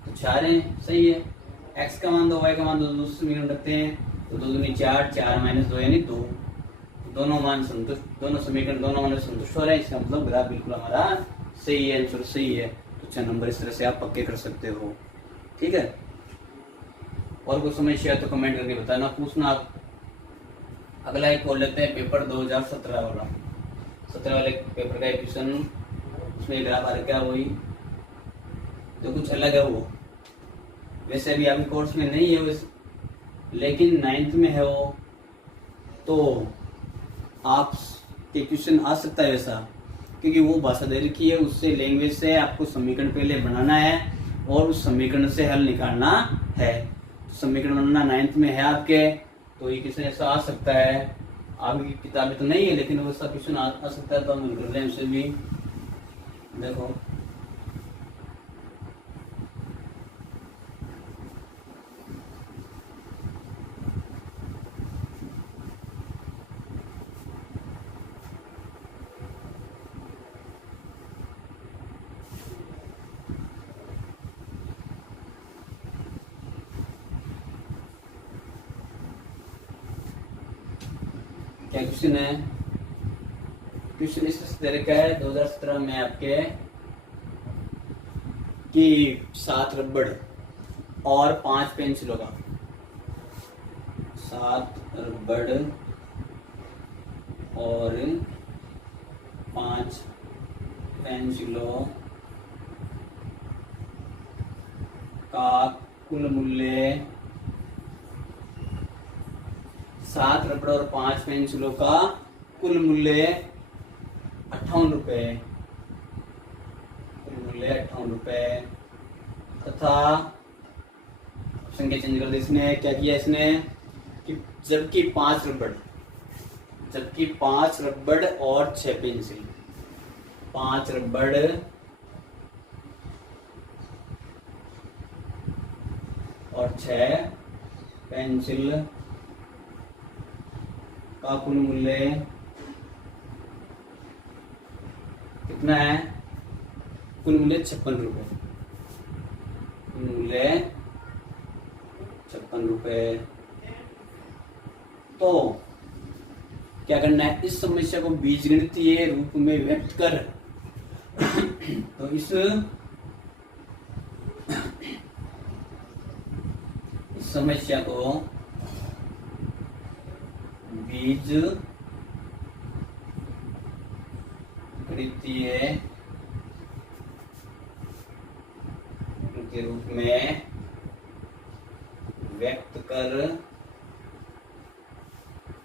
तो 4 है, सही है। x का मान 2 y का मान 2, दूसरे समीकरण रखते हैं तो 2 दूनी 4 4 - 2 यानी 2। दोनों मान संतुष्ट, दोनों समीकरण दोनों मान संतुष्ट हो रहे हैं, इसका मतलब ग्राफ बिल्कुल हमारा सही है, आंसर सही है। तो 6 नंबर इस तरह से आप पक्के कर सकते हो। ठीक है, और कुछ समस्या तो कमेंट करके बताना, पूछना आप। अगला एक खोल लेते हैं पेपर 2017 वाला। 17 वाले पेपर का क्वेश्चन, उसमें ग्राफ आ रखा है वही, तो कुछ अलग है वो। वैसे अभी आपके कोर्स में नहीं है लेकिन 9th में है वो, तो आप के क्वेश्चन आ सकता है वैसा, क्योंकि वो भाषा दे रखी है, उससे लैंग्वेज से आपको समीकरण पहले बनाना है और उस समीकरण से हल निकालना है। समीकरण बनाना 9th में है आपके, तो ये क्वेश्चन ऐसा आ सकता है। आपकी किताबें तो नहीं है लेकिन वैसा क्वेश्चन आ सकता है, तो हम कर रहे हैं उसे भी। देखो क्या क्वेश्चन है। क्वेश्चन इस तरह का है 2017 में आपके कि 7 रबड़ और 5 पेंसिलों का, 7 रबड़ और 5 पेंसिलों का कुल मूल्य, 7 रबड़ और 5 पेंसिलों का कुल मूल्य 58 रुपए, कुल मूल्य 58 रुपए, तथा संख्या चेंज कर दी इसने। क्या किया इसने कि जबकि 5 रबड़ और 6 पेंसिल, 5 रबड़ और 6 पेंसिल का कुल मूल्य कितना है, कुल मूल्य 56 रुपए, कुल मूल्य 56 रुपए। तो क्या करना है, इस समस्या को बीजगणितीय रूप में व्यक्त कर तो इस समस्या को बीजगणितीय के रूप में व्यक्त कर,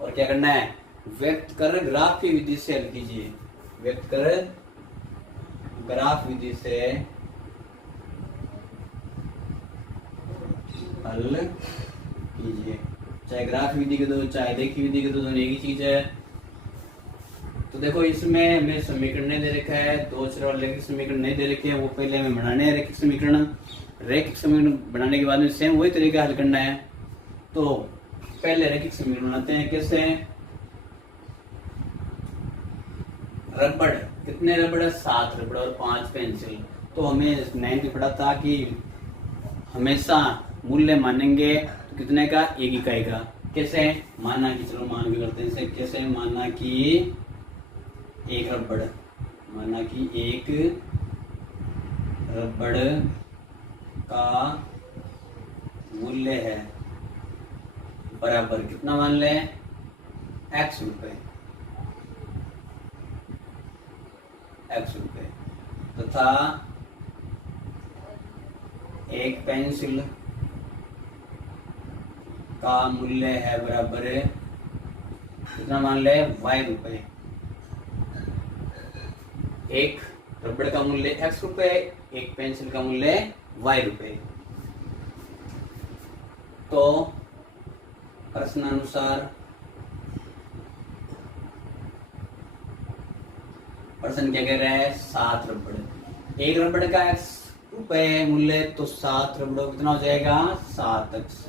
और क्या करना है, व्यक्त कर ग्राफ की विधि से हल कीजिए, व्यक्त कर ग्राफ विधि से हल कीजिए। चाहे ग्राफ विधि के दो, चाहे रेखी विधि के दो, दोनों एक ही चीज है। तो देखो इसमें हमें समीकरण नहीं दे रखा है, दो चर वाले रैखिक समीकरण नहीं दे रखे हैं, वो पहले हमें बनाने हैं रैखिक समीकरण। रैखिक समीकरण बनाने के बाद में सेम वही तरीका हल करना है। तो पहले रैखिक समीकरण बनाते हैं, कैसे, रबड़, कितने रबड़ है, 7 रबड़ और 5 पेंसिल। तो हमें 9 में पढ़ा था कि हमेशा मूल्य मानेंगे तो कितने का, 1 इकाई का। कैसे, माना कि, चलो मान के करते हैं इसे, कैसे, माना कि 1 रबड़, माना कि 1 रबड़ का मूल्य है बराबर, कितना मान ले, x रुपए, x रुपए, तथा 1 पेंसिल का मूल्य है बराबर, कितना मान ले, y रुपए। 1 रबड़ का मूल्य x रुपए, 1 पेंसिल का मूल्य y रुपए। तो प्रश्नानुसार, प्रश्न क्या कह रहा है, 7 रबड़, 1 रबड़ का x रुपए मूल्य, तो 7 रबड़ कितना हो जाएगा, 7x।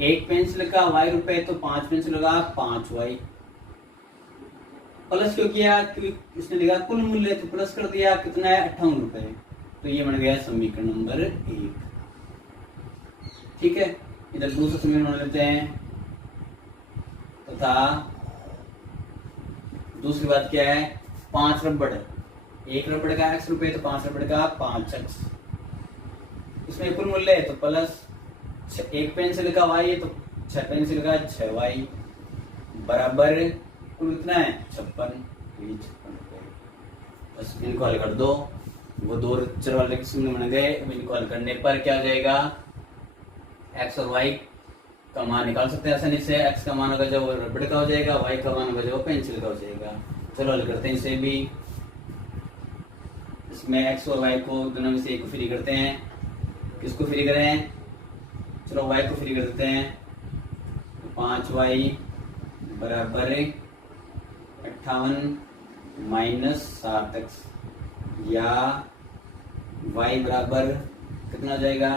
1 पेंसिल का y रुपए, तो 5 पेंसिल का 5y। प्लस क्यों किया, क्योंकि इसने लिखा कुल मूल्य, तो प्लस कर दिया, कितना है, 58 रुपए। तो ये बन गया समीकरण नंबर 1। ठीक है, इधर दूसरा समीकरण बना लेते हैं। तथा दूसरी बात क्या है, 5 रबड़, 1 रबड़ का x रुपए, तो 5 रबड़ का 5x। इसमें कुल मूल्य है तो प्लस, 1 पेंसिल का y है तो 6 पेंसिल का 6y बराबर कुल कितना है, 56, 56 रुपए। बस इनको हल कर दो, वो दो चर वाले किस्म बन गए। इनको हल करने पर क्या हो जाएगा, x और y का मान निकाल सकते हैं आसानी से। x का मान होगा जब वो रबड़ का हो जाएगा, y का मान होगा जब वो पेंसिल का हो जाएगा। चलो हल करते हैं इसे भी। इसमें x और y को दोनों में से एक को फ्री करते हैं। किसको फ्री करें, चलो y को फ्री कर देते हैं। 5y बराबर 58 माइनस 7x, या y बराबर कितना हो जाएगा,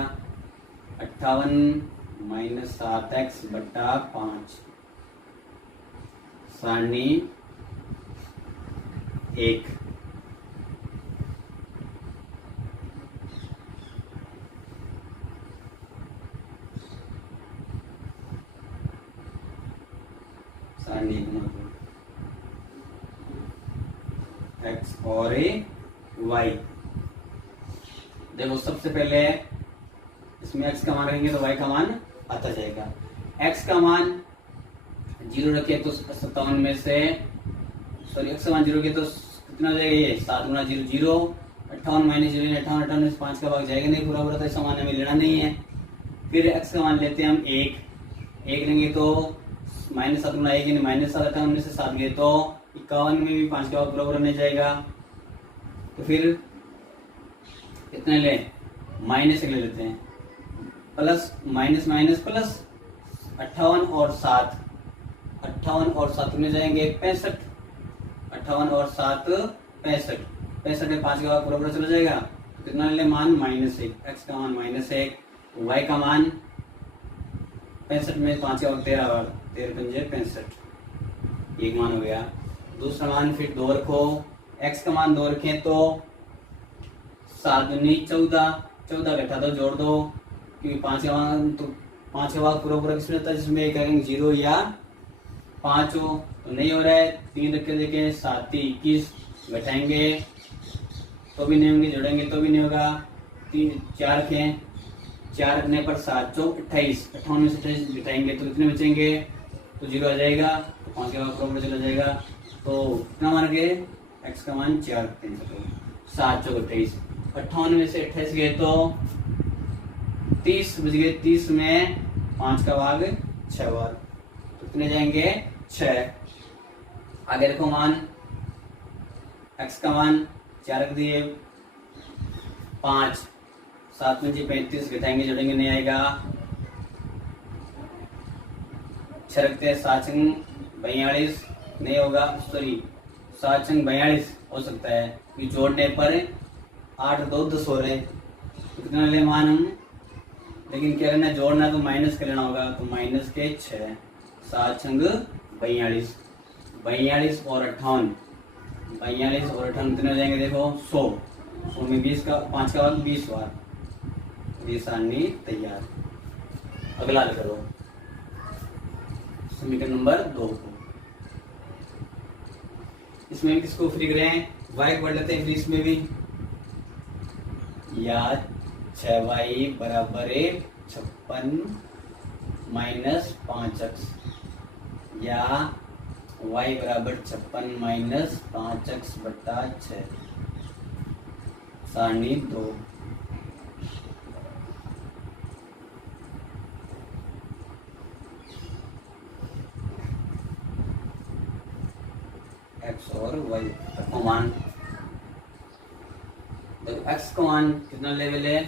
58 माइनस 7x बट्टा 5, सारणी 1। सारणी x और y। देखो सबसे पहले इसमें x का मान रखेंगे तो y का मान आता जाएगा। x का मान 0 रखे तो 57 में से, सॉरी x का मान 0 रखे तो कितना हो जाएगा, ये 7 गुना 0 0, 58 माइनस 0, 58 58 में 5 का भाग जाएगा नहीं, पूरा पूरा, तो इस मान हमें लेना नहीं है। फिर x का मान लेते हैं हम 1 लेंगे तो माइनस 7 गुना 1 माइनस 7, 58 में से 7 गए तो 51 में भी 5 का भाग पूरा पूरा नहीं जाएगा। तो फिर कितने ले, माइनस ले लेते हैं, प्लस माइनस माइनस प्लस, 58 और 7, 58 और 7 में जाएंगे 65, 58 और 7 65, 65 में 5 का भाग पूरा पूरा चला जाएगा। तो कितना ले, मान -1, x का मान -1, y का मान 65 में 5 का भाग 13 भाग 13 पंजे 65, एक मान हो गया। दूसरा मान फिर 2 रखो, x का मान 2 रखें तो 7 दूनी 14, 14 घटा दो जोड़ दो, क्योंकि 5 का मान तो 5 का भाग पूरा पूरा किसमें होता है, जिसमें एक करेंगे 0 या 5 हो, तो नहीं हो रहा है। 3 रख के देखें, 7 21, घटाएंगे तो भी नहीं होंगे, जोड़ेंगे तो भी नहीं होगा। 3 4 रखें, 4 रखने पर 7 चौक 28, 58 में से 28 घटाएंगे तो कितने बचेंगे, तो 0 आ जाएगा, तो 5 का भाग पूरा पूरा चला जाएगा। तो कितना मान गए, x का मान 4 रखते हैं, चलो 7 चौक 28, 58 में से 28 गए तो 30 बच गए, 30 में 5 का भाग 6 बार, तो कितने जाएंगे 6। आगे रखो मान, x का मान 4 रख दिए, 5 7 में 35, घटाएंगे जोड़ेंगे नहीं आएगा, 6 रखते हैं, 7 छंग 42 नहीं होगा, सॉरी 7 छंग 42 हो सकता है, कि जोड़ने पर 8 2 10 हो रहे, तो कितना ले मान हम, लेकिन क्या करना है, जोड़ना तो माइनस कर लेना होगा, तो माइनस के 6, 7 छंग 42, 42 और 58, 42 और 58 कितने हो जाएंगे, देखो 100, 100 में 20 का 5 का भाग 20 बार, ये सारणी तैयार। अगला करो समीकरण नंबर 2 को, इसमें भी किसको फ्री करें, y को बढ़ लेते हैं, इसमें भी या 6y बराबर 56 माइनस 5x, या y बराबर 56 माइनस 5x बट्टा 6, सारणी 2। x और y का मान, देखो x का मान कितना लेवल है,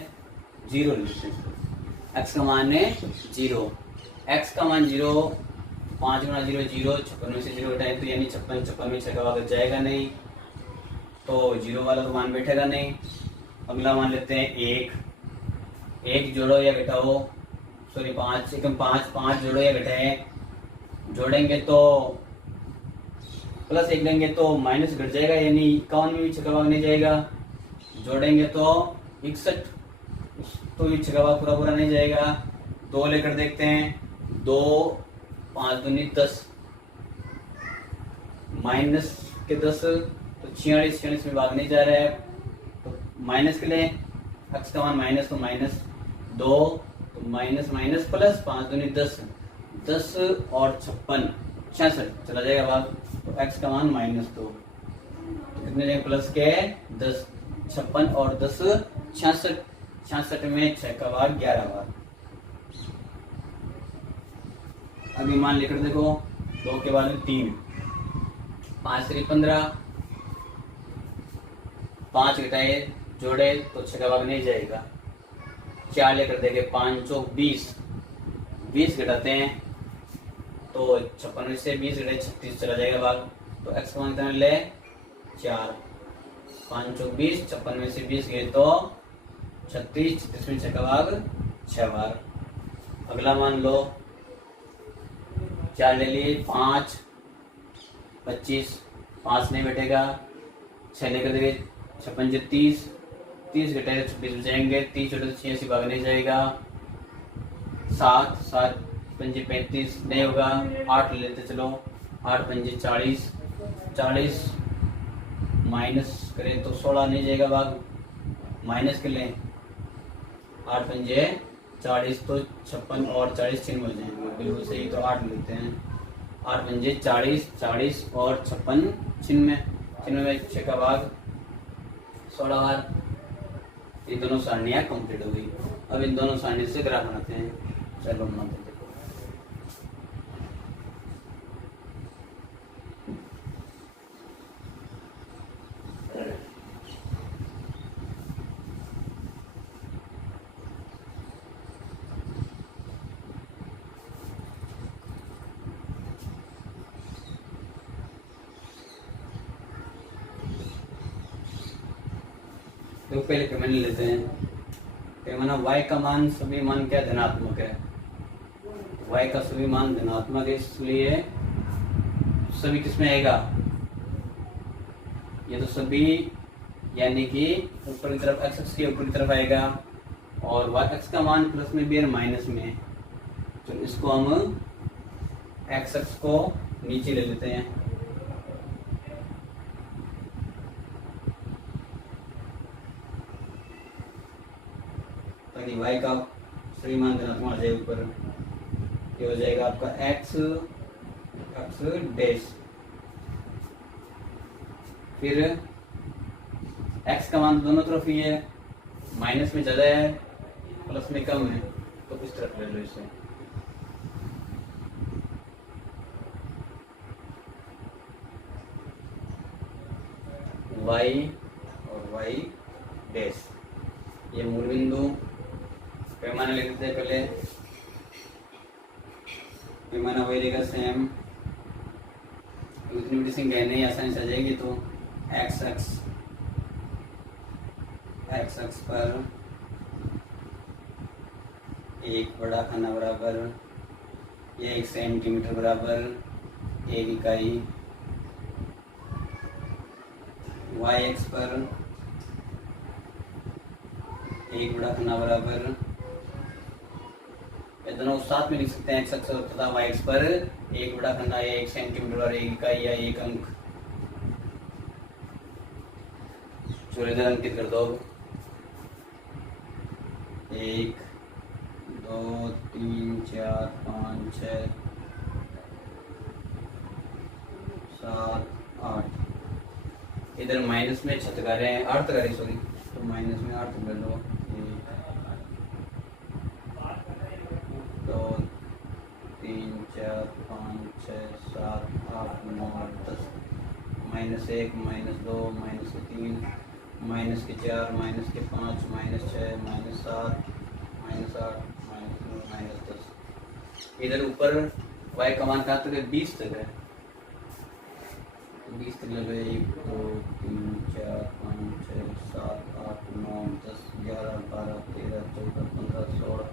0 लेते हैं, x का मान है 0, x का मान 0, 5 गुना 0 0, 56 में से 0 घटाए तो यानी 56 में 6 का भाग जाएगा नहीं, तो 0 वाला तो मान बैठेगा नहीं। अगला मान लेते हैं 1 जोड़ो या घटाओ, सॉरी 5 एकम 5 जोड़ो या घटाए, जोड़ेंगे तो प्लस 1 लेंगे तो माइनस घट जाएगा, यानी 51 में भी 6 का भाग नहीं जाएगा, जोड़ेंगे तो 61, तो भी 6 का भाग पूरा पूरा नहीं जाएगा। 2 लेकर देखते हैं, 2 5 दूनी 10, माइनस के 10 तो 46 में भाग नहीं जा रहा है, तो माइनस के लिए x का मान माइनस, तो माइनस 2, तो माइनस माइनस प्लस 5 दूनी 10, 10 और 56 66 चला जाएगा भाग, तो x का मान -2, तो कितने जाएंगे प्लस के 10, 56 और 10 66, 66 में 6 का भाग 11 बार। अभी मान लेकर देखो, 2 के बाद 3, 5 3 15, 5 घटाए जोड़े तो 6 का भाग नहीं जाएगा। 4 लेकर देखे, 5 चौक 20, 20 घटाते हैं तो 56 में से 20 घटाए 36 चला जाएगा भाग, तो x का मान कितना ले 4, 5 चौक 20, 56 में से 20 गए तो 36, 36 में 6 का भाग 6 बार। अगला मान लो 4 ले लिए, 5 25, 5 नहीं बैठेगा, 6 लेकर देखे 56 30, 30 घटाए 26 बचाएंगे, 30 छोटे से 86 भाग नहीं जाएगा, 7 7 5 35 नहीं होगा, 8 लेते चलो, 8 5 40, 40 माइनस करें तो 16 नहीं जाएगा भाग, माइनस कर लें 8 5 40, तो 56 और 40 चिन्ह हो जाएंगे, बिल्कुल सही, तो 8 लेते हैं, 8 5 40, 40 और 56 चिन्ह में 6 का भाग 16 बार। ये दोनों सारणियाँ कंप्लीट हो गई। अब इन दोनों सारणी से ग्राफ बनाते हैं, चलो बनाते हैं। तो पहले पैमाने लेते हैं। पैमाना y का मान सभी मान क्या धनात्मक है, y का सभी मान धनात्मक है, इसलिए सभी किसमें आएगा ये तो सभी यानी कि ऊपर की तरफ एक्स एक्स के ऊपर की तरफ आएगा और वाई एक्स का मान प्लस में भी है माइनस में है, तो इसको हम एक्स एक्स को नीचे ले लेते हैं। ताकि वाई का सही मान धनात्मक आ जाए ऊपर। ये हो जाएगा आपका एक्स एक्स डैश, फिर एक्स का मान दोनों तरफ ही है, माइनस में ज्यादा है प्लस में कम है, तो इस तरफ ले लो इसे। y और y डैश, ये मूल बिंदु। पैमाना लिख देते हैं पहले, पैमाना वही रहेगा सेम, इतनी बड़ी संख्या नहीं आसानी से आ जाएगी। तो एक्स एक्स पर 1 बड़ा खाना बराबर 1 सेंटीमीटर बराबर 1 इकाई, वाई एक्स पर 1 बड़ा खाना बराबर, ये दोनों साथ में लिख सकते हैं, एक्स एक्स तथा वाई एक्स पर 1 बड़ा खाना या 1 सेंटीमीटर और 1 इकाई या 1 अंक। चलो इधर अंकित कर दो, 1 2 3 4 5 6 7 8। इधर माइनस में 6 तक हैं, 8 तक आ रही, सॉरी, तो माइनस में 8 तक ले लो। 1 2 3 4 5 6 7 8 9 10, -1 -2 -3 -4 -5 -6 -7 -8 -9 -10। इधर ऊपर y का मान कहाँ तक है? 20 तक है, 20 तक लगे। 1 2 3 4 5 6 7 8 9 10 11 12 13 14 15 16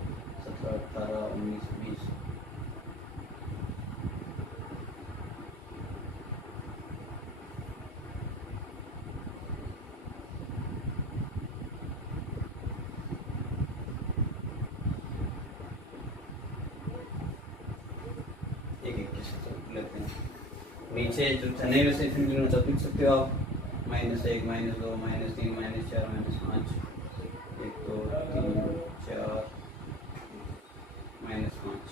17 18 19 20। नीचे जो नहीं वैसे लिख सकते हो आप, -1 -2 -3 -4 -5 1 2 3 4 -5।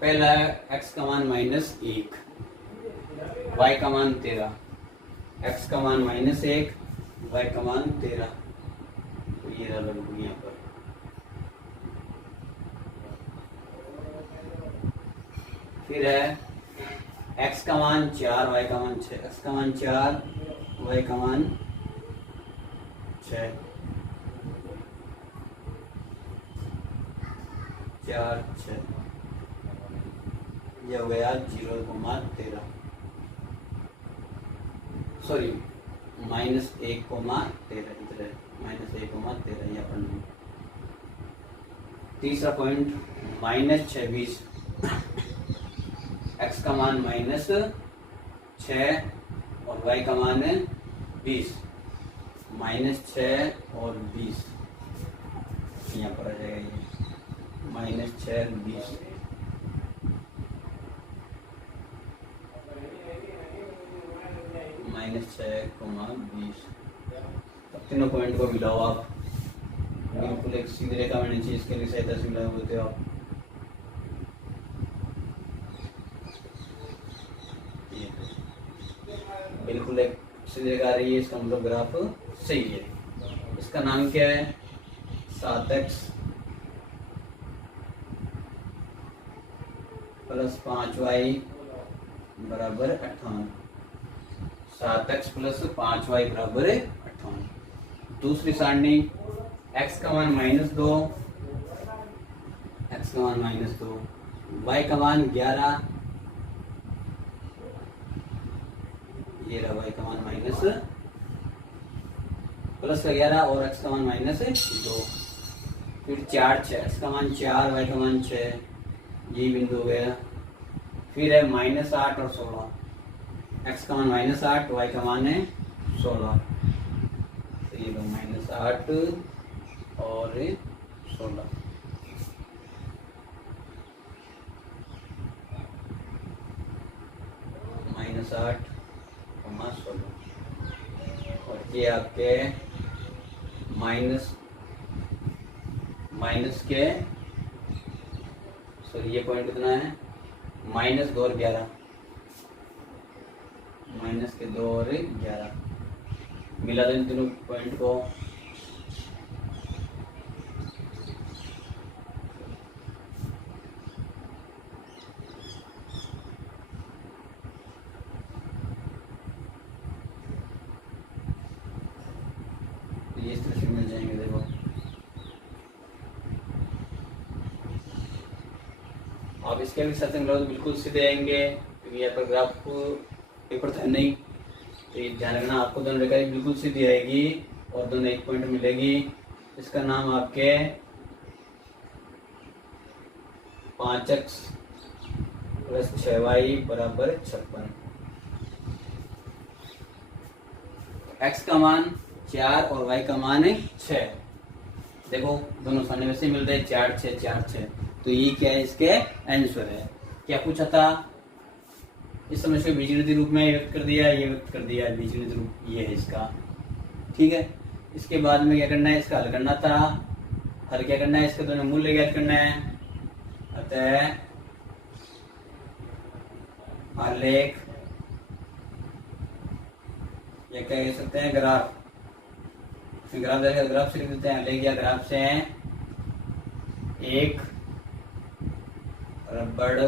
पहला x का मान -1, y का मान 13, x का मान -1, y का मान 13, तो ये रहा लगभग यहाँ पर। फिर है x का मान 4, y का मान 6, x का मान 4, y का मान 6, 4 6, यह हो गया 0,13, सॉरी -1,13, इधर है -1,13 यहाँ पर। तीसरा पॉइंट -26, x का मान -6 और y का मान 20, -6 और 20 यहाँ पर आ जाएगा, ये -6 20। -6,20। अब तीनों पॉइंट को मिलाओ आप, बिल्कुल एक सीधी रेखा में नीचे इसके लिए सहायता से मिलाए होते हो आप। बिल्कुल एक सीधी रेखा आ रही है, इसका मतलब ग्राफ सही है। इसका नाम क्या है? 7x + 5y = 58। 7x + 5y = 58। दूसरी सारणी, x का मान -2, x का मान -2, y का मान 11, ये रहा y का मान प्लस का 11 और x का मान -2। फिर 4 6, x का मान 4, y का मान 6, यही बिंदु हो गया। फिर है -8 और 16, x का मान -8, y का मान है 16। तो ये -8 और 16। -8, 16 और ये आपके माइनस के सॉरी ये पॉइंट कितना है -2 और 11, -2 और 11 मिला दो इन दोनों पॉइंट को। ये इस तरह से मिल जाएंगे। देखो आप इसके भी साथ मिलाओ तो बिल्कुल सीधे आएंगे, क्योंकि यहाँ पर ग्राफ पेपर था नहीं, तो ये ध्यान रखना आपको दोनों रेखा बिल्कुल सीधी आएगी और दोनों एक पॉइंट मिलेगी। इसका नाम आपके 5x + 6y = 56। x का मान 4 और y का मान है 6। देखो दोनों सामने में से मिल रहे 4 6 4 6, तो ये क्या है इसके आंसर है। क्या पूछा था, इस समस्या को बीजगणितीय रूप में व्यक्त कर दिया, ये व्यक्त कर दिया, बीजगणितीय रूप ये है इसका। ठीक है, इसके बाद में क्या करना है, इसका हल करना था। हल क्या करना है, इसके दोनों मूल्य ज्ञात करना है। अतः आलेख या क्या कह सकते हैं ग्राफ, ग्राफ से लिख देते हैं। आलेख या ग्राफ से एक रबड़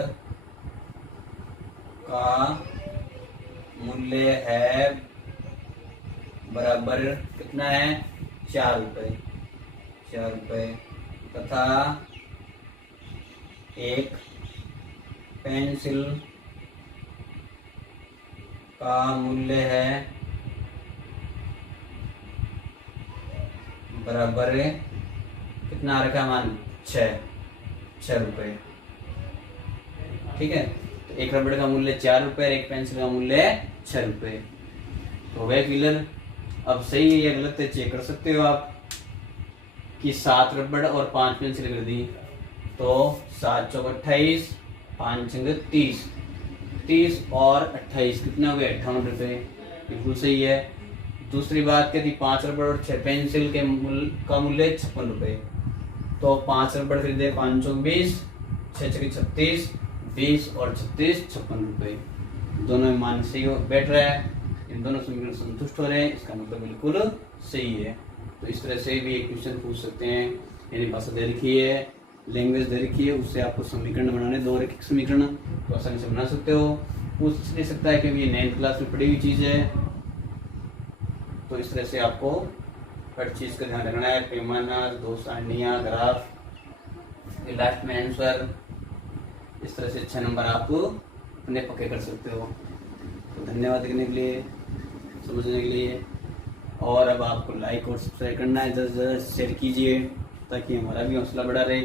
का मूल्य है बराबर कितना है 4 रुपए, 4 रुपए, तथा एक पेंसिल का मूल्य है बराबर कितना आ रखा मान 6 रुपए। ठीक है, तो एक रबड़ का मूल्य 4 रुपए और एक पेंसिल का मूल्य 6 रुपए। तो वह क्लियर। अब सही है या गलत है चेक कर सकते हो आप कि 7 रबड़ और 5 पेंसिल कर दी, तो 7 चौक 28, 5 30, 30 और 28 कितने हो गए 58 रुपए। बिल्कुल सही है। दूसरी बात कहती 5 रबड़ और 6 पेंसिल के का मूल्य 56 रुपए। तो 5 रबड़ खरीदे 5 चौक 20, 6 छक्के 36, 20 और 36 56 रुपए। दोनों में मान सही बैठ रहा है, इन दोनों समीकरण संतुष्ट हो रहे हैं, इसका मतलब बिल्कुल सही है। तो इस तरह से भी एक क्वेश्चन पूछ सकते हैं। यानी भाषा दे रखी है, लैंग्वेज दे रखी है, उससे आपको समीकरण बनाने, दो रैखिक समीकरण तो आसानी से बना सकते हो। पूछ नहीं सकता है क्योंकि ये 9th क्लास में पढ़ी हुई चीज है। तो इस तरह से आपको हर चीज का ध्यान रखना है। पैमाना, 2 सारणियां, ग्राफ, लास्ट में आंसर। इस तरह से 6 नंबर आप अपने पक्के कर सकते हो। तो धन्यवाद देखने के लिए, समझने के लिए। और अब आपको लाइक और सब्सक्राइब करना है, ज़्यादा से ज़्यादा शेयर कीजिए ताकि हमारा भी हौसला बढ़ा रहे।